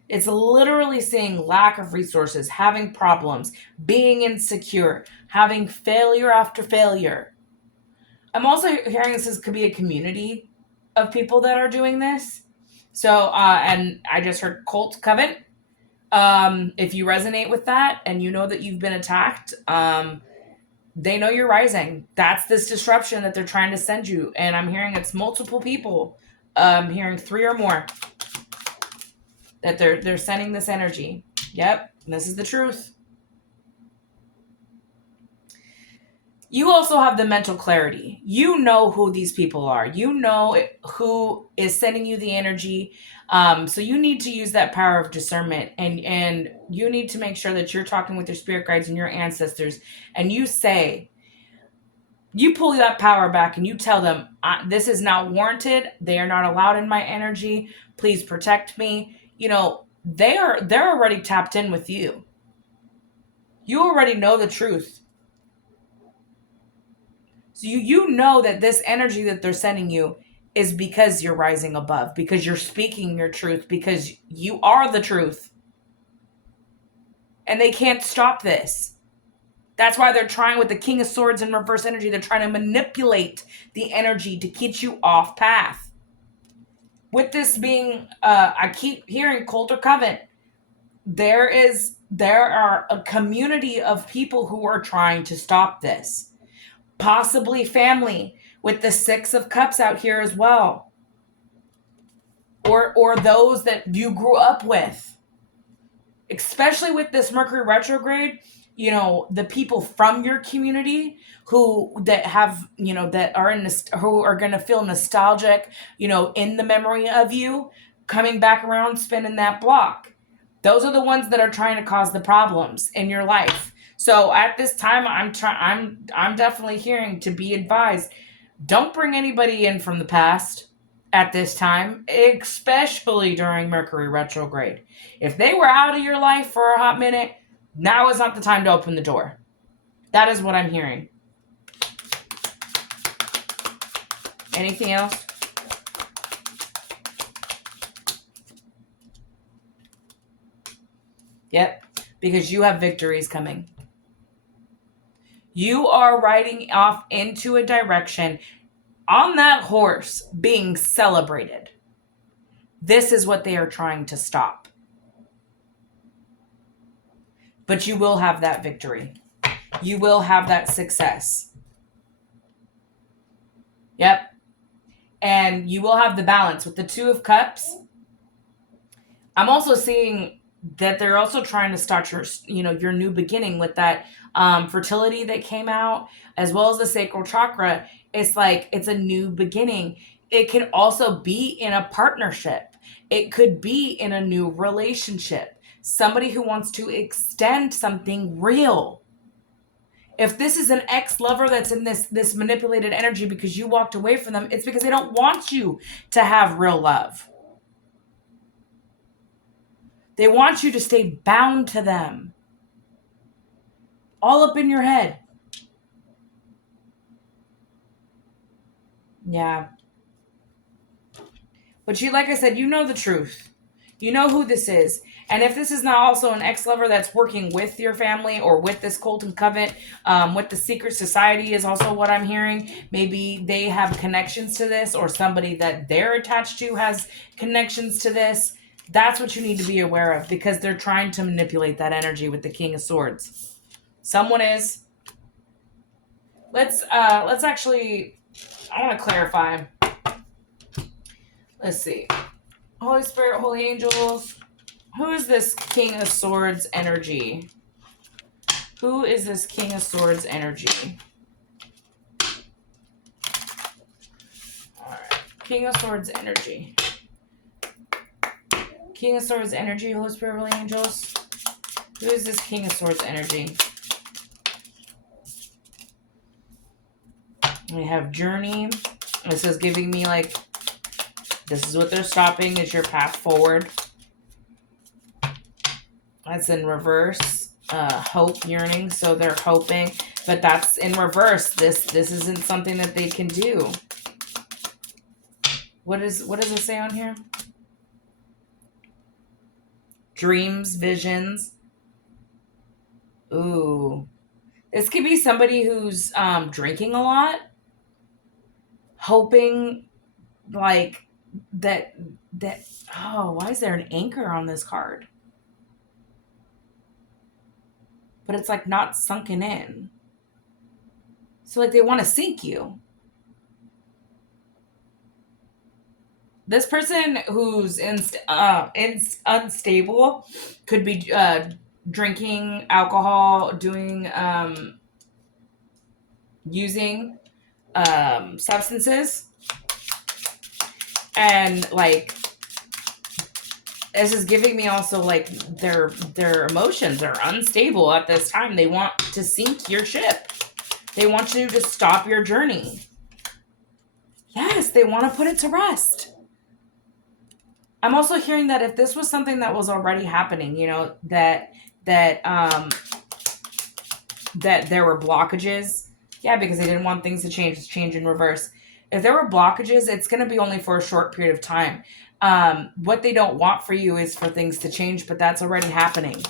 It's literally saying lack of resources, having problems, being insecure, having failure after failure. I'm also hearing this could be a community of people that are doing this. So, and I just heard cult coven. If you resonate with that and you know that you've been attacked, they know you're rising. That's this disruption that they're trying to send you. And I'm hearing it's multiple people. I'm hearing 3 or more that they're sending this energy. Yep, this is the truth. You also have the mental clarity. You know who these people are. You know who is sending you the energy. So you need to use that power of discernment, and you need to make sure that you're talking with your spirit guides and your ancestors, and you pull that power back and you tell them, this is not warranted. They are not allowed in my energy. Please protect me. They're already tapped in with you. You already know the truth. So you know that this energy that they're sending you is because you're rising above, because you're speaking your truth, because you are the truth. And they can't stop this. That's why they're trying with the King of Swords in reverse energy. They're trying to manipulate the energy to get you off path. With this being, I keep hearing cult or coven. There are a community of people who are trying to stop this. Possibly family, with the 6 of Cups out here as well. Or those that you grew up with. Especially with this Mercury retrograde, the people from your community who are going to feel nostalgic, in the memory of you, coming back around, spinning that block. Those are the ones that are trying to cause the problems in your life. So at this time, I'm definitely hearing to be advised, don't bring anybody in from the past at this time, especially during Mercury retrograde. If they were out of your life for a hot minute, now is not the time to open the door. That is what I'm hearing. Anything else? Yep, because you have victories coming. You are riding off into a direction on that horse being celebrated. This is what they are trying to stop. But you will have that victory. You will have that success. Yep. And you will have the balance with the Two of Cups. I'm also seeing that they're also trying to start your new beginning with that fertility that came out, as well as the sacral chakra. It's like it's a new beginning. It can also be in a partnership. It could be in a new relationship. Somebody who wants to extend something real. If this is an ex-lover that's in this manipulated energy because you walked away from them, it's because they don't want you to have real love. They want you to stay bound to them. All up in your head. Yeah. But you, like I said, you know the truth. You know who this is. And if this is not also an ex-lover that's working with your family or with this cult and covenant, with the secret society is also what I'm hearing. Maybe they have connections to this, or somebody that they're attached to has connections to this. That's what you need to be aware of, because they're trying to manipulate that energy with the King of Swords. Someone is. Let's actually, I want to clarify. Let's see. Holy Spirit, Holy Angels. Who is this King of Swords energy? Who is this King of Swords energy? Alright. King of Swords energy. King of Swords energy, Holy Spirit, Holy Angels. Who is this King of Swords energy? We have Journey. This is giving me like, this is what they're stopping, is your path forward. That's in reverse. Hope, yearning. So they're hoping, but that's in reverse. This isn't something that they can do. What does it say on here? Dreams, visions. Ooh. This could be somebody who's drinking a lot. Hoping like that oh, why is there an anchor on this card? But it's like not sunken in. So like they want to sink you. This person who's unstable could be drinking alcohol, doing using substances, and like this is giving me also like their emotions are unstable at this time. They want to sink your ship. They want you to stop your journey. Yes, they want to put it to rest. I'm also hearing that if this was something that was already happening, you know, that there were blockages. Yeah, because they didn't want things to change in reverse. If there were blockages, it's going to be only for a short period of time. What they don't want for you is for things to change, but that's already happening.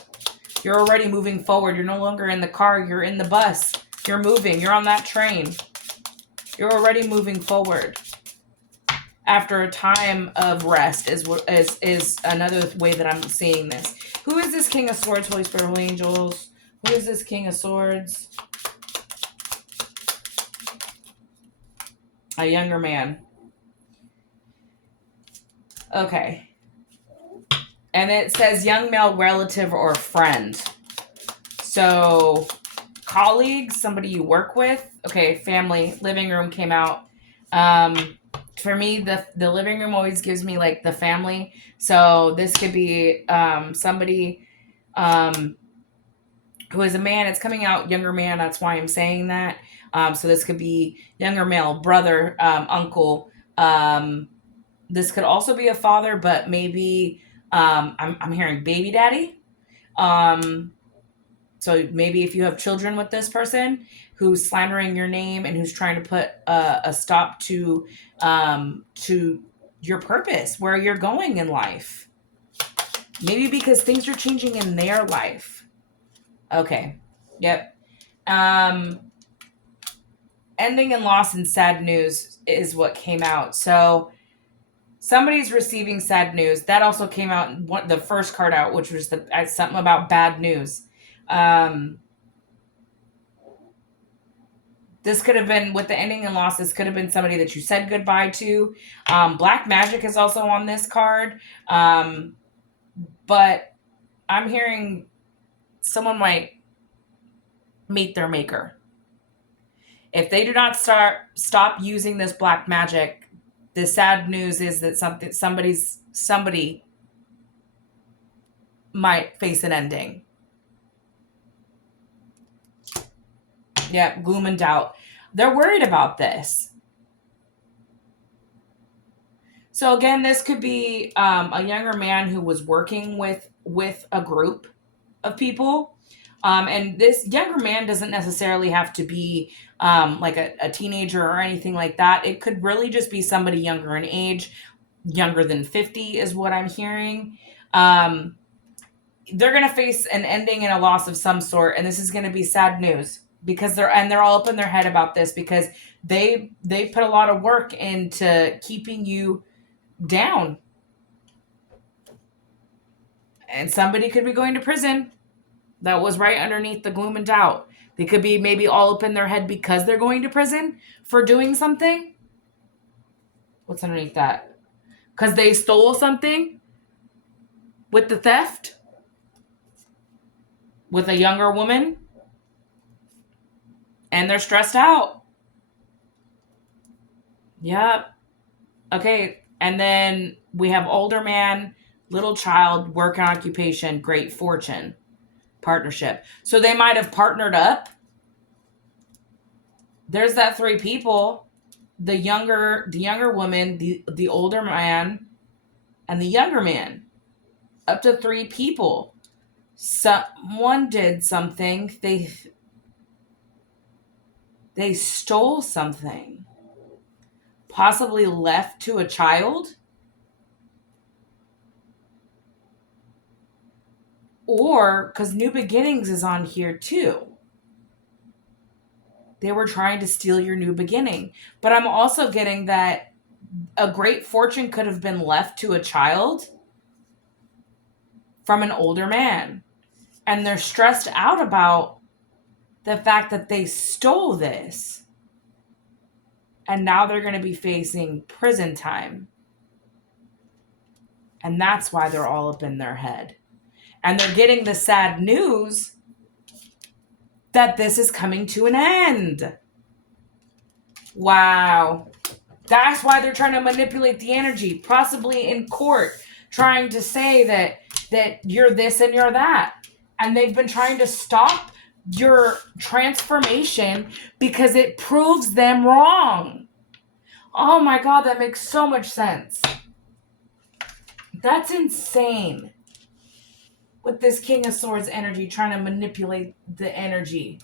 You're already moving forward. You're no longer in the car. You're in the bus. You're moving. You're on that train. You're already moving forward. After a time of rest is another way that I'm seeing this. Who is this King of Swords, Holy Spirit, Holy Angels? Who is this King of Swords? A younger man. Okay. And it says young male relative or friend. So, colleagues, somebody you work with. Okay, family, living room came out. For me, the living room always gives me like the family. So this could be somebody who is a man. It's coming out younger man. That's why I'm saying that. So this could be younger male, brother, uncle. This could also be a father, but maybe I'm hearing baby daddy. So maybe if you have children with this person who's slandering your name and who's trying to put a stop to your purpose, where you're going in life. Maybe because things are changing in their life. Okay. Yep. ending and loss and sad news is what came out. So somebody's receiving sad news. That also came out, the first card out, which was something about bad news. Um, this could have been, with the ending and loss, this could have been somebody that you said goodbye to. Black magic is also on this card. But I'm hearing someone meet their maker. If they do not stop using this black magic, the sad news is that somebody might face an ending. Yep, gloom and doubt. They're worried about this. So again, this could be a younger man who was working with a group of people. And this younger man doesn't necessarily have to be like a teenager or anything like that. It could really just be somebody younger in age, younger than 50 is what I'm hearing. They're going to face an ending and a loss of some sort, and this is going to be sad news because they're all up in their head about this because they put a lot of work into keeping you down. And somebody could be going to prison. That was right underneath the gloom and doubt. They could be maybe all up in their head because they're going to prison for doing something. What's underneath that? Because they stole something with the theft with a younger woman and they're stressed out. Yep. Okay. And then we have older man, little child, work and occupation, great fortune, partnership. So they might have partnered up. There's that three people, the younger woman, the older man, and the younger man. Up to three people. Someone did something. They stole something. Possibly left to a child. Or, because New Beginnings is on here too. They were trying to steal your new beginning. But I'm also getting that a great fortune could have been left to a child from an older man. And they're stressed out about the fact that they stole this. And now they're going to be facing prison time. And that's why they're all up in their head. And they're getting the sad news that this is coming to an end. Wow. That's why they're trying to manipulate the energy, possibly in court, trying to say that you're this and you're that. And they've been trying to stop your transformation because it proves them wrong. Oh my God, that makes so much sense. That's insane. With this King of Swords energy, trying to manipulate the energy.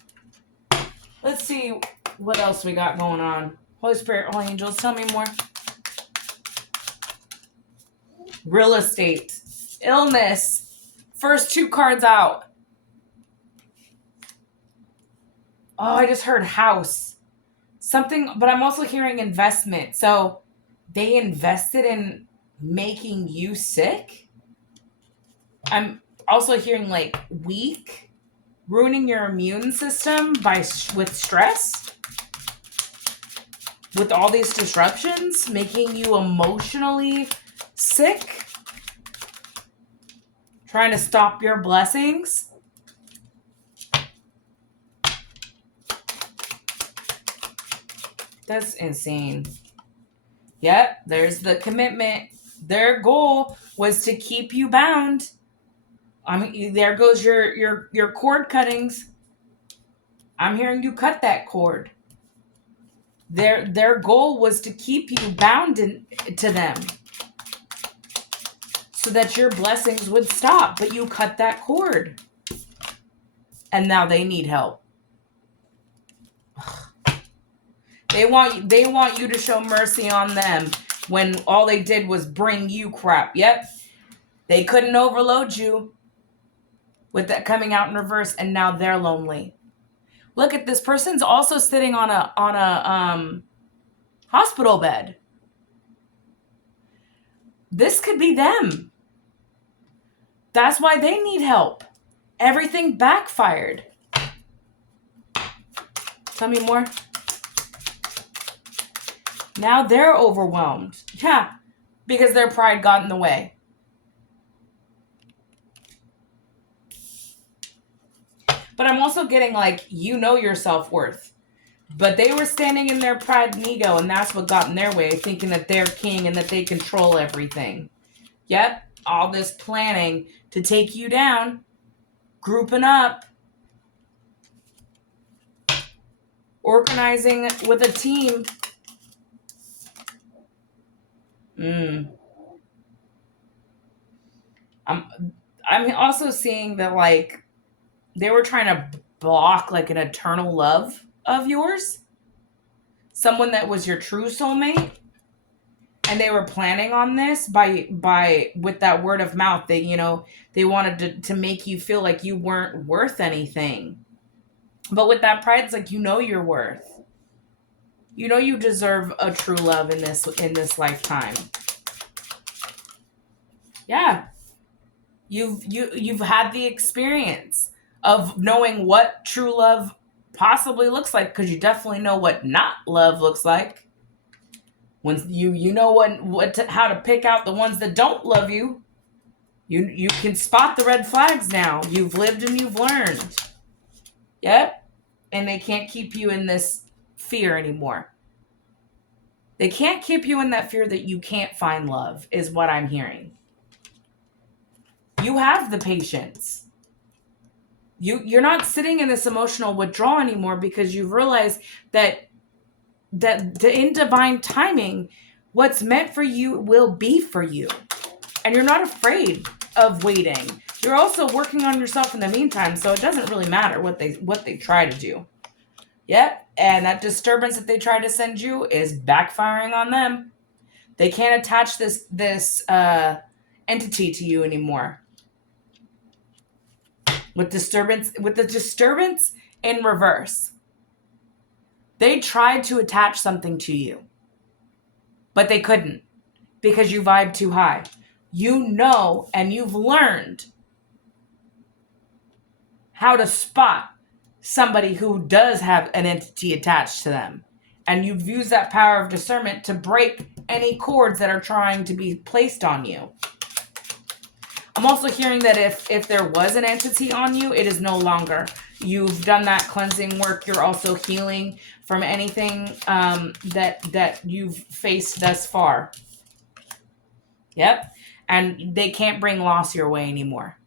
Let's see what else we got going on. Holy Spirit, Holy Angels, tell me more. Real estate. Illness. First two cards out. Oh, I just heard house. Something, but I'm also hearing investment. So they invested in making you sick? I'm also hearing like weak, ruining your immune system with stress, with all these disruptions, making you emotionally sick, trying to stop your blessings. That's insane. Yep, there's the commitment. Their goal was to keep you bound. I mean, there goes your cord cuttings. I'm hearing you cut that cord. Their goal was to keep you bound to them so that your blessings would stop, but you cut that cord. And now they need help. They want you to show mercy on them when all they did was bring you crap. Yep. They couldn't overload you with that coming out in reverse, and now they're lonely. Look at this person's also sitting on a hospital bed. This could be them. That's why they need help. Everything backfired. Tell me more. Now they're overwhelmed. Yeah, because their pride got in the way. But I'm also getting like, you know your self-worth. But they were standing in their pride and ego, and that's what got in their way, thinking that they're king and that they control everything. Yep, all this planning to take you down, grouping up, organizing with a team. I'm also seeing that like they were trying to block like an eternal love of yours, someone that was your true soulmate, and they were planning on this by with that word of mouth. They wanted to make you feel like you weren't worth anything. But with that pride, it's like, your worth. You deserve a true love in this lifetime. Yeah. You've had the experience of knowing what true love possibly looks like, because you definitely know what not love looks like. When you know how to pick out the ones that don't love you. You can spot the red flags now. You've lived and you've learned. Yep. And they can't keep you in this fear anymore. They can't keep you in that fear that you can't find love, is what I'm hearing. You have the patience. You're not sitting in this emotional withdrawal anymore, because you've realized that in divine timing, what's meant for you will be for you. And you're not afraid of waiting. You're also working on yourself in the meantime, so it doesn't really matter what they try to do. Yep, and that disturbance that they try to send you is backfiring on them. They can't attach this entity to you anymore. With the disturbance in reverse. They tried to attach something to you, but they couldn't, because you vibe too high. And you've learned how to spot somebody who does have an entity attached to them. And you've used that power of discernment to break any cords that are trying to be placed on you. I'm also hearing that if there was an entity on you, it is no longer. You've done that cleansing work. You're also healing from anything that you've faced thus far. Yep. And they can't bring loss your way anymore.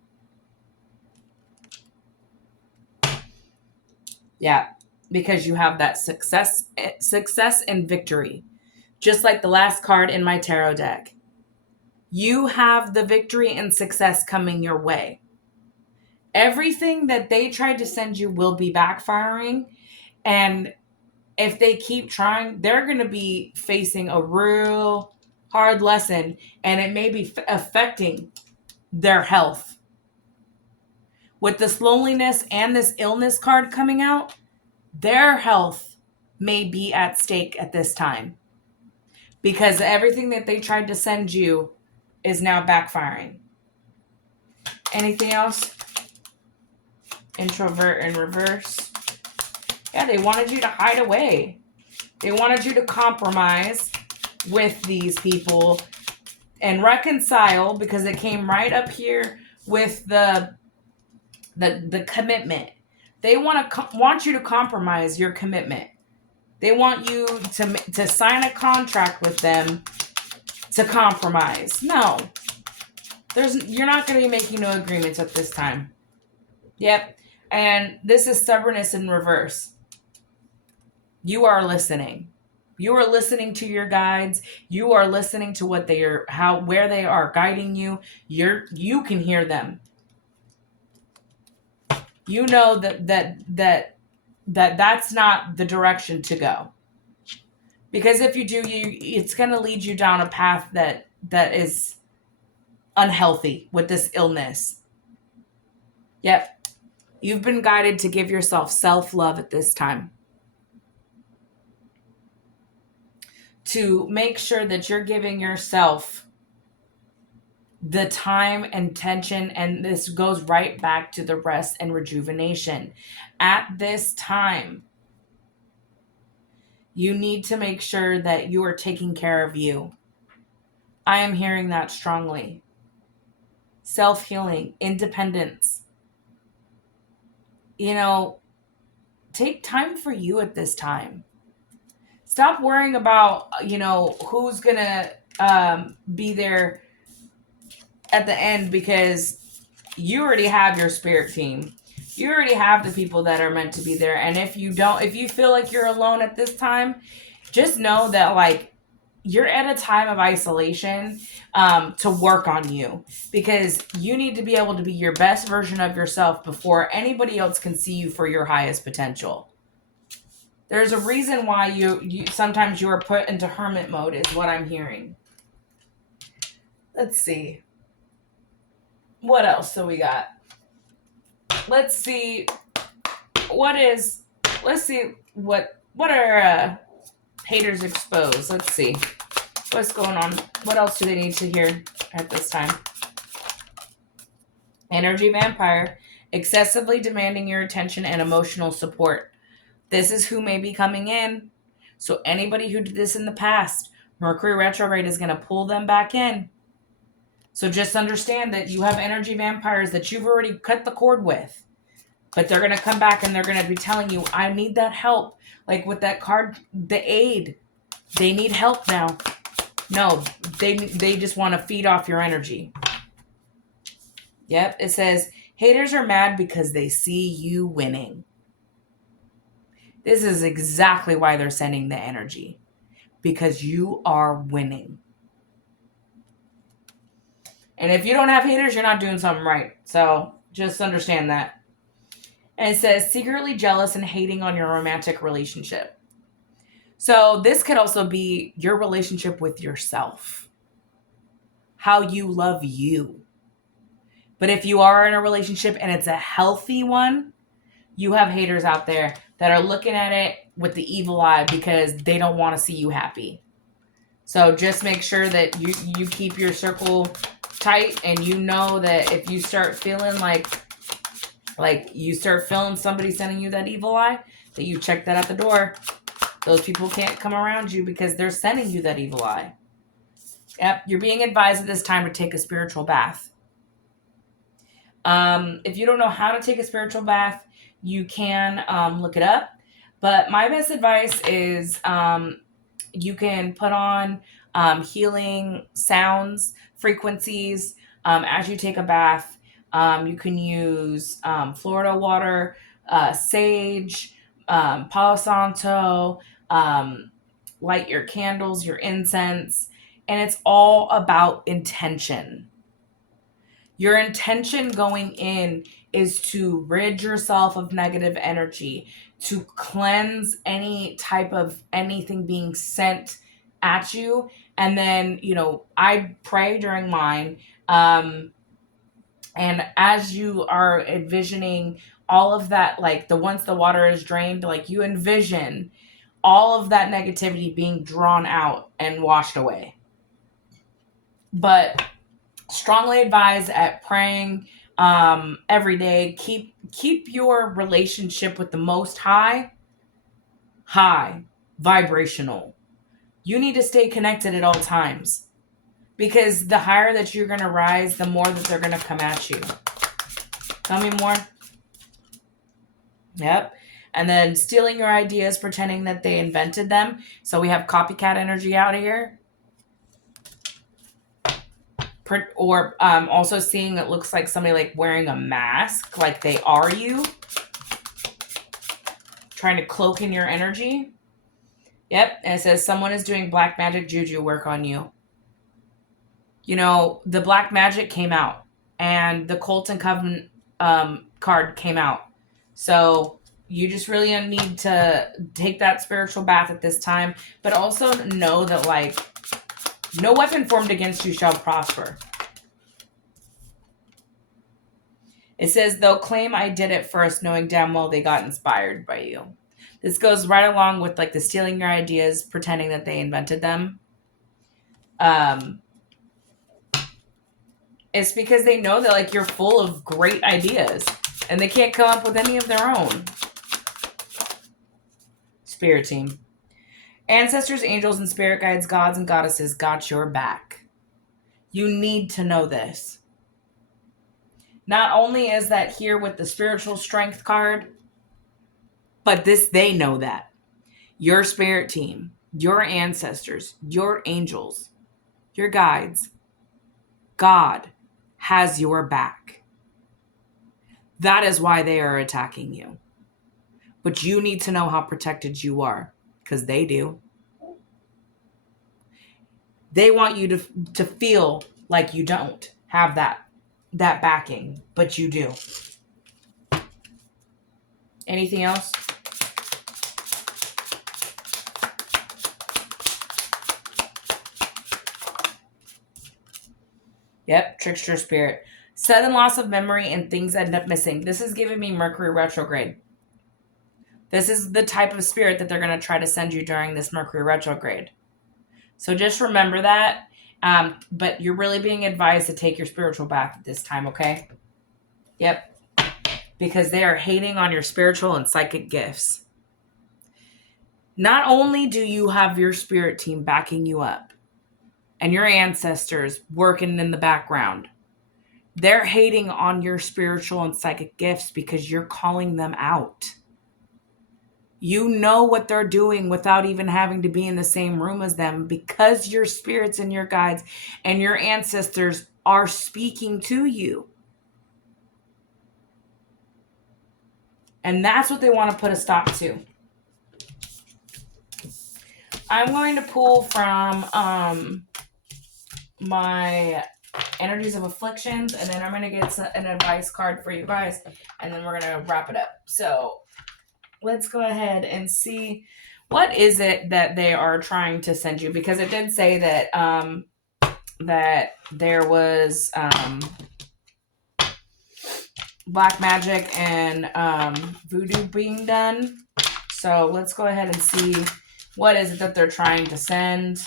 Yeah. Because you have that success and victory. Just like the last card in my tarot deck. You have the victory and success coming your way. Everything that they tried to send you will be backfiring. And if they keep trying, they're going to be facing a real hard lesson. And it may be affecting their health. With this loneliness and this illness card coming out, their health may be at stake at this time. Because everything that they tried to send you is now backfiring. Anything else? Introvert in reverse. Yeah, they wanted you to hide away. They wanted you to compromise with these people and reconcile, because it came right up here with the commitment. They want you to compromise your commitment. They want you to sign a contract with them to compromise. No. You're not going to be making no agreements at this time. Yep. And this is stubbornness in reverse. You are listening. You are listening to your guides. You are listening to where they are guiding you. You can hear them. You know that's not the direction to go. Because if you do, it's going to lead you down a path that is unhealthy with this illness. Yep. You've been guided to give yourself self-love at this time. To make sure that you're giving yourself the time and attention, and this goes right back to the rest and rejuvenation. At this time, you need to make sure that you are taking care of you. I am hearing that strongly. Self-healing, independence. Take time for you at this time. Stop worrying about, who's going to be there at the end, because you already have your spirit team. You already have the people that are meant to be there. And if you feel like you're alone at this time, just know that, like, you're at a time of isolation to work on you, because you need to be able to be your best version of yourself before anybody else can see you for your highest potential. There's a reason why you sometimes you are put into hermit mode, is what I'm hearing. Let's see. What else do we got? Let's see. What are haters exposed? Let's see. What's going on? What else do they need to hear at this time? Energy vampire. Excessively demanding your attention and emotional support. This is who may be coming in. So anybody who did this in the past, Mercury retrograde is going to pull them back in. So just understand that you have energy vampires that you've already cut the cord with. But they're going to come back and they're going to be telling you, I need that help. Like with that card, the aid. They need help now. No, they just want to feed off your energy. Yep, it says, haters are mad because they see you winning. This is exactly why they're sending the energy. Because you are winning. And if you don't have haters, you're not doing something right. So just understand that. And it says, secretly jealous and hating on your romantic relationship. So this could also be your relationship with yourself. How you love you. But if you are in a relationship and it's a healthy one, you have haters out there that are looking at it with the evil eye because they don't want to see you happy. So just make sure that you keep your circle tight, and you know that if you start feeling like you start feeling somebody sending you that evil eye, that you check that at the door. Those people can't come around you because they're sending you that evil eye. Yep, you're being advised at this time to take a spiritual bath. If you don't know how to take a spiritual bath, you can look it up. But my best advice is you can put on healing sounds, frequencies as you take a bath. You can use Florida water, sage, Palo Santo, light your candles, your incense, and it's all about intention. Your intention going in is to rid yourself of negative energy, to cleanse any type of anything being sent at you. And then, I pray during mine. And as you are envisioning all of that, like once the water is drained, like you envision all of that negativity being drawn out and washed away. But strongly advise at praying every day. Keep your relationship with the Most High vibrational. You need to stay connected at all times, because the higher that you're going to rise, the more that they're going to come at you. Tell me more. Yep. And then stealing your ideas, pretending that they invented them. So we have copycat energy out here. Or also seeing it looks like somebody like wearing a mask, like they are you. Trying to cloak in your energy. Yep. And it says someone is doing black magic juju work on you. The black magic came out, and the Cult and Covenant card came out. So you just really need to take that spiritual bath at this time, but also know that, like, no weapon formed against you shall prosper. It says they'll claim I did it first, knowing damn well they got inspired by you. This goes right along with like the stealing your ideas, pretending that they invented them. Um, it's because they know that like you're full of great ideas and they can't come up with any of their own. Spirit team. Ancestors, angels, and spirit guides, gods, and goddesses got your back. You need to know this. Not only is that here with the spiritual strength card, but they know that. Your spirit team, your ancestors, your angels, your guides, God has your back. That is why they are attacking you. But you need to know how protected you are, because they do. They want you to feel like you don't have that backing, but you do. Anything else? Yep, trickster spirit. Sudden loss of memory and things end up missing. This is giving me Mercury retrograde. This is the type of spirit that they're going to try to send you during this Mercury retrograde. So just remember that. But you're really being advised to take your spiritual bath at this time, okay? Yep. Because they are hating on your spiritual and psychic gifts. Not only do you have your spirit team backing you up and your ancestors working in the background, they're hating on your spiritual and psychic gifts because you're calling them out. You know what they're doing without even having to be in the same room as them, because your spirits and your guides and your ancestors are speaking to you. And that's what they want to put a stop to. I'm going to pull from my energies of afflictions, and then I'm going to get an advice card for you guys, and then we're going to wrap it up. So let's go ahead and see what is it that they are trying to send you, because it did say that that there was black magic and voodoo being done. So let's go ahead and see what is it that they're trying to send.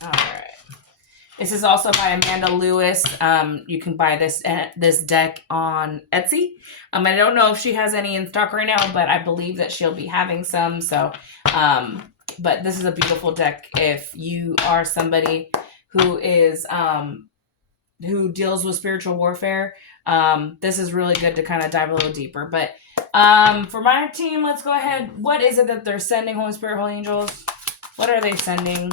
All right. This is also by Amanda Lewis. You can buy this deck on Etsy. I don't know if she has any in stock right now, but I believe that she'll be having some. So, but this is a beautiful deck if you are somebody who is who deals with spiritual warfare. This is really good to kind of dive a little deeper. But for my team, let's go ahead. What is it that they're sending, Holy Spirit, Holy Angels? What are they sending?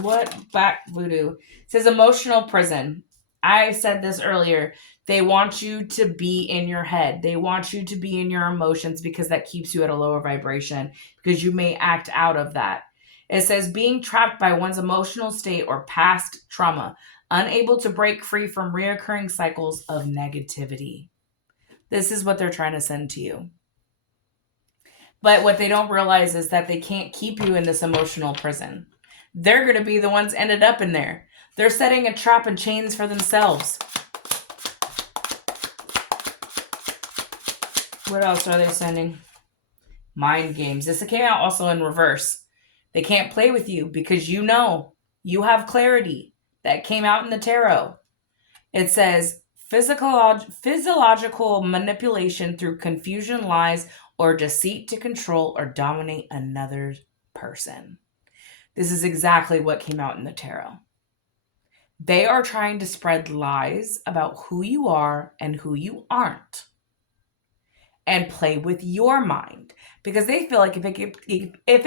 What back voodoo? It says emotional prison. I said this earlier. They want you to be in your head. They want you to be in your emotions because that keeps you at a lower vibration, because you may act out of that. It says being trapped by one's emotional state or past trauma, unable to break free from reoccurring cycles of negativity. This is what they're trying to send to you. But what they don't realize is that they can't keep you in this emotional prison. They're going to be the ones ended up in there. They're setting a trap and chains for themselves. What else are they sending? Mind games. This came out also in reverse. They can't play with you because you know you have clarity. That came out in the tarot. It says physiological manipulation through confusion, lies, or deceit to control or dominate another person. This is exactly what came out in the tarot. They are trying to spread lies about who you are and who you aren't, and play with your mind, because they feel like if it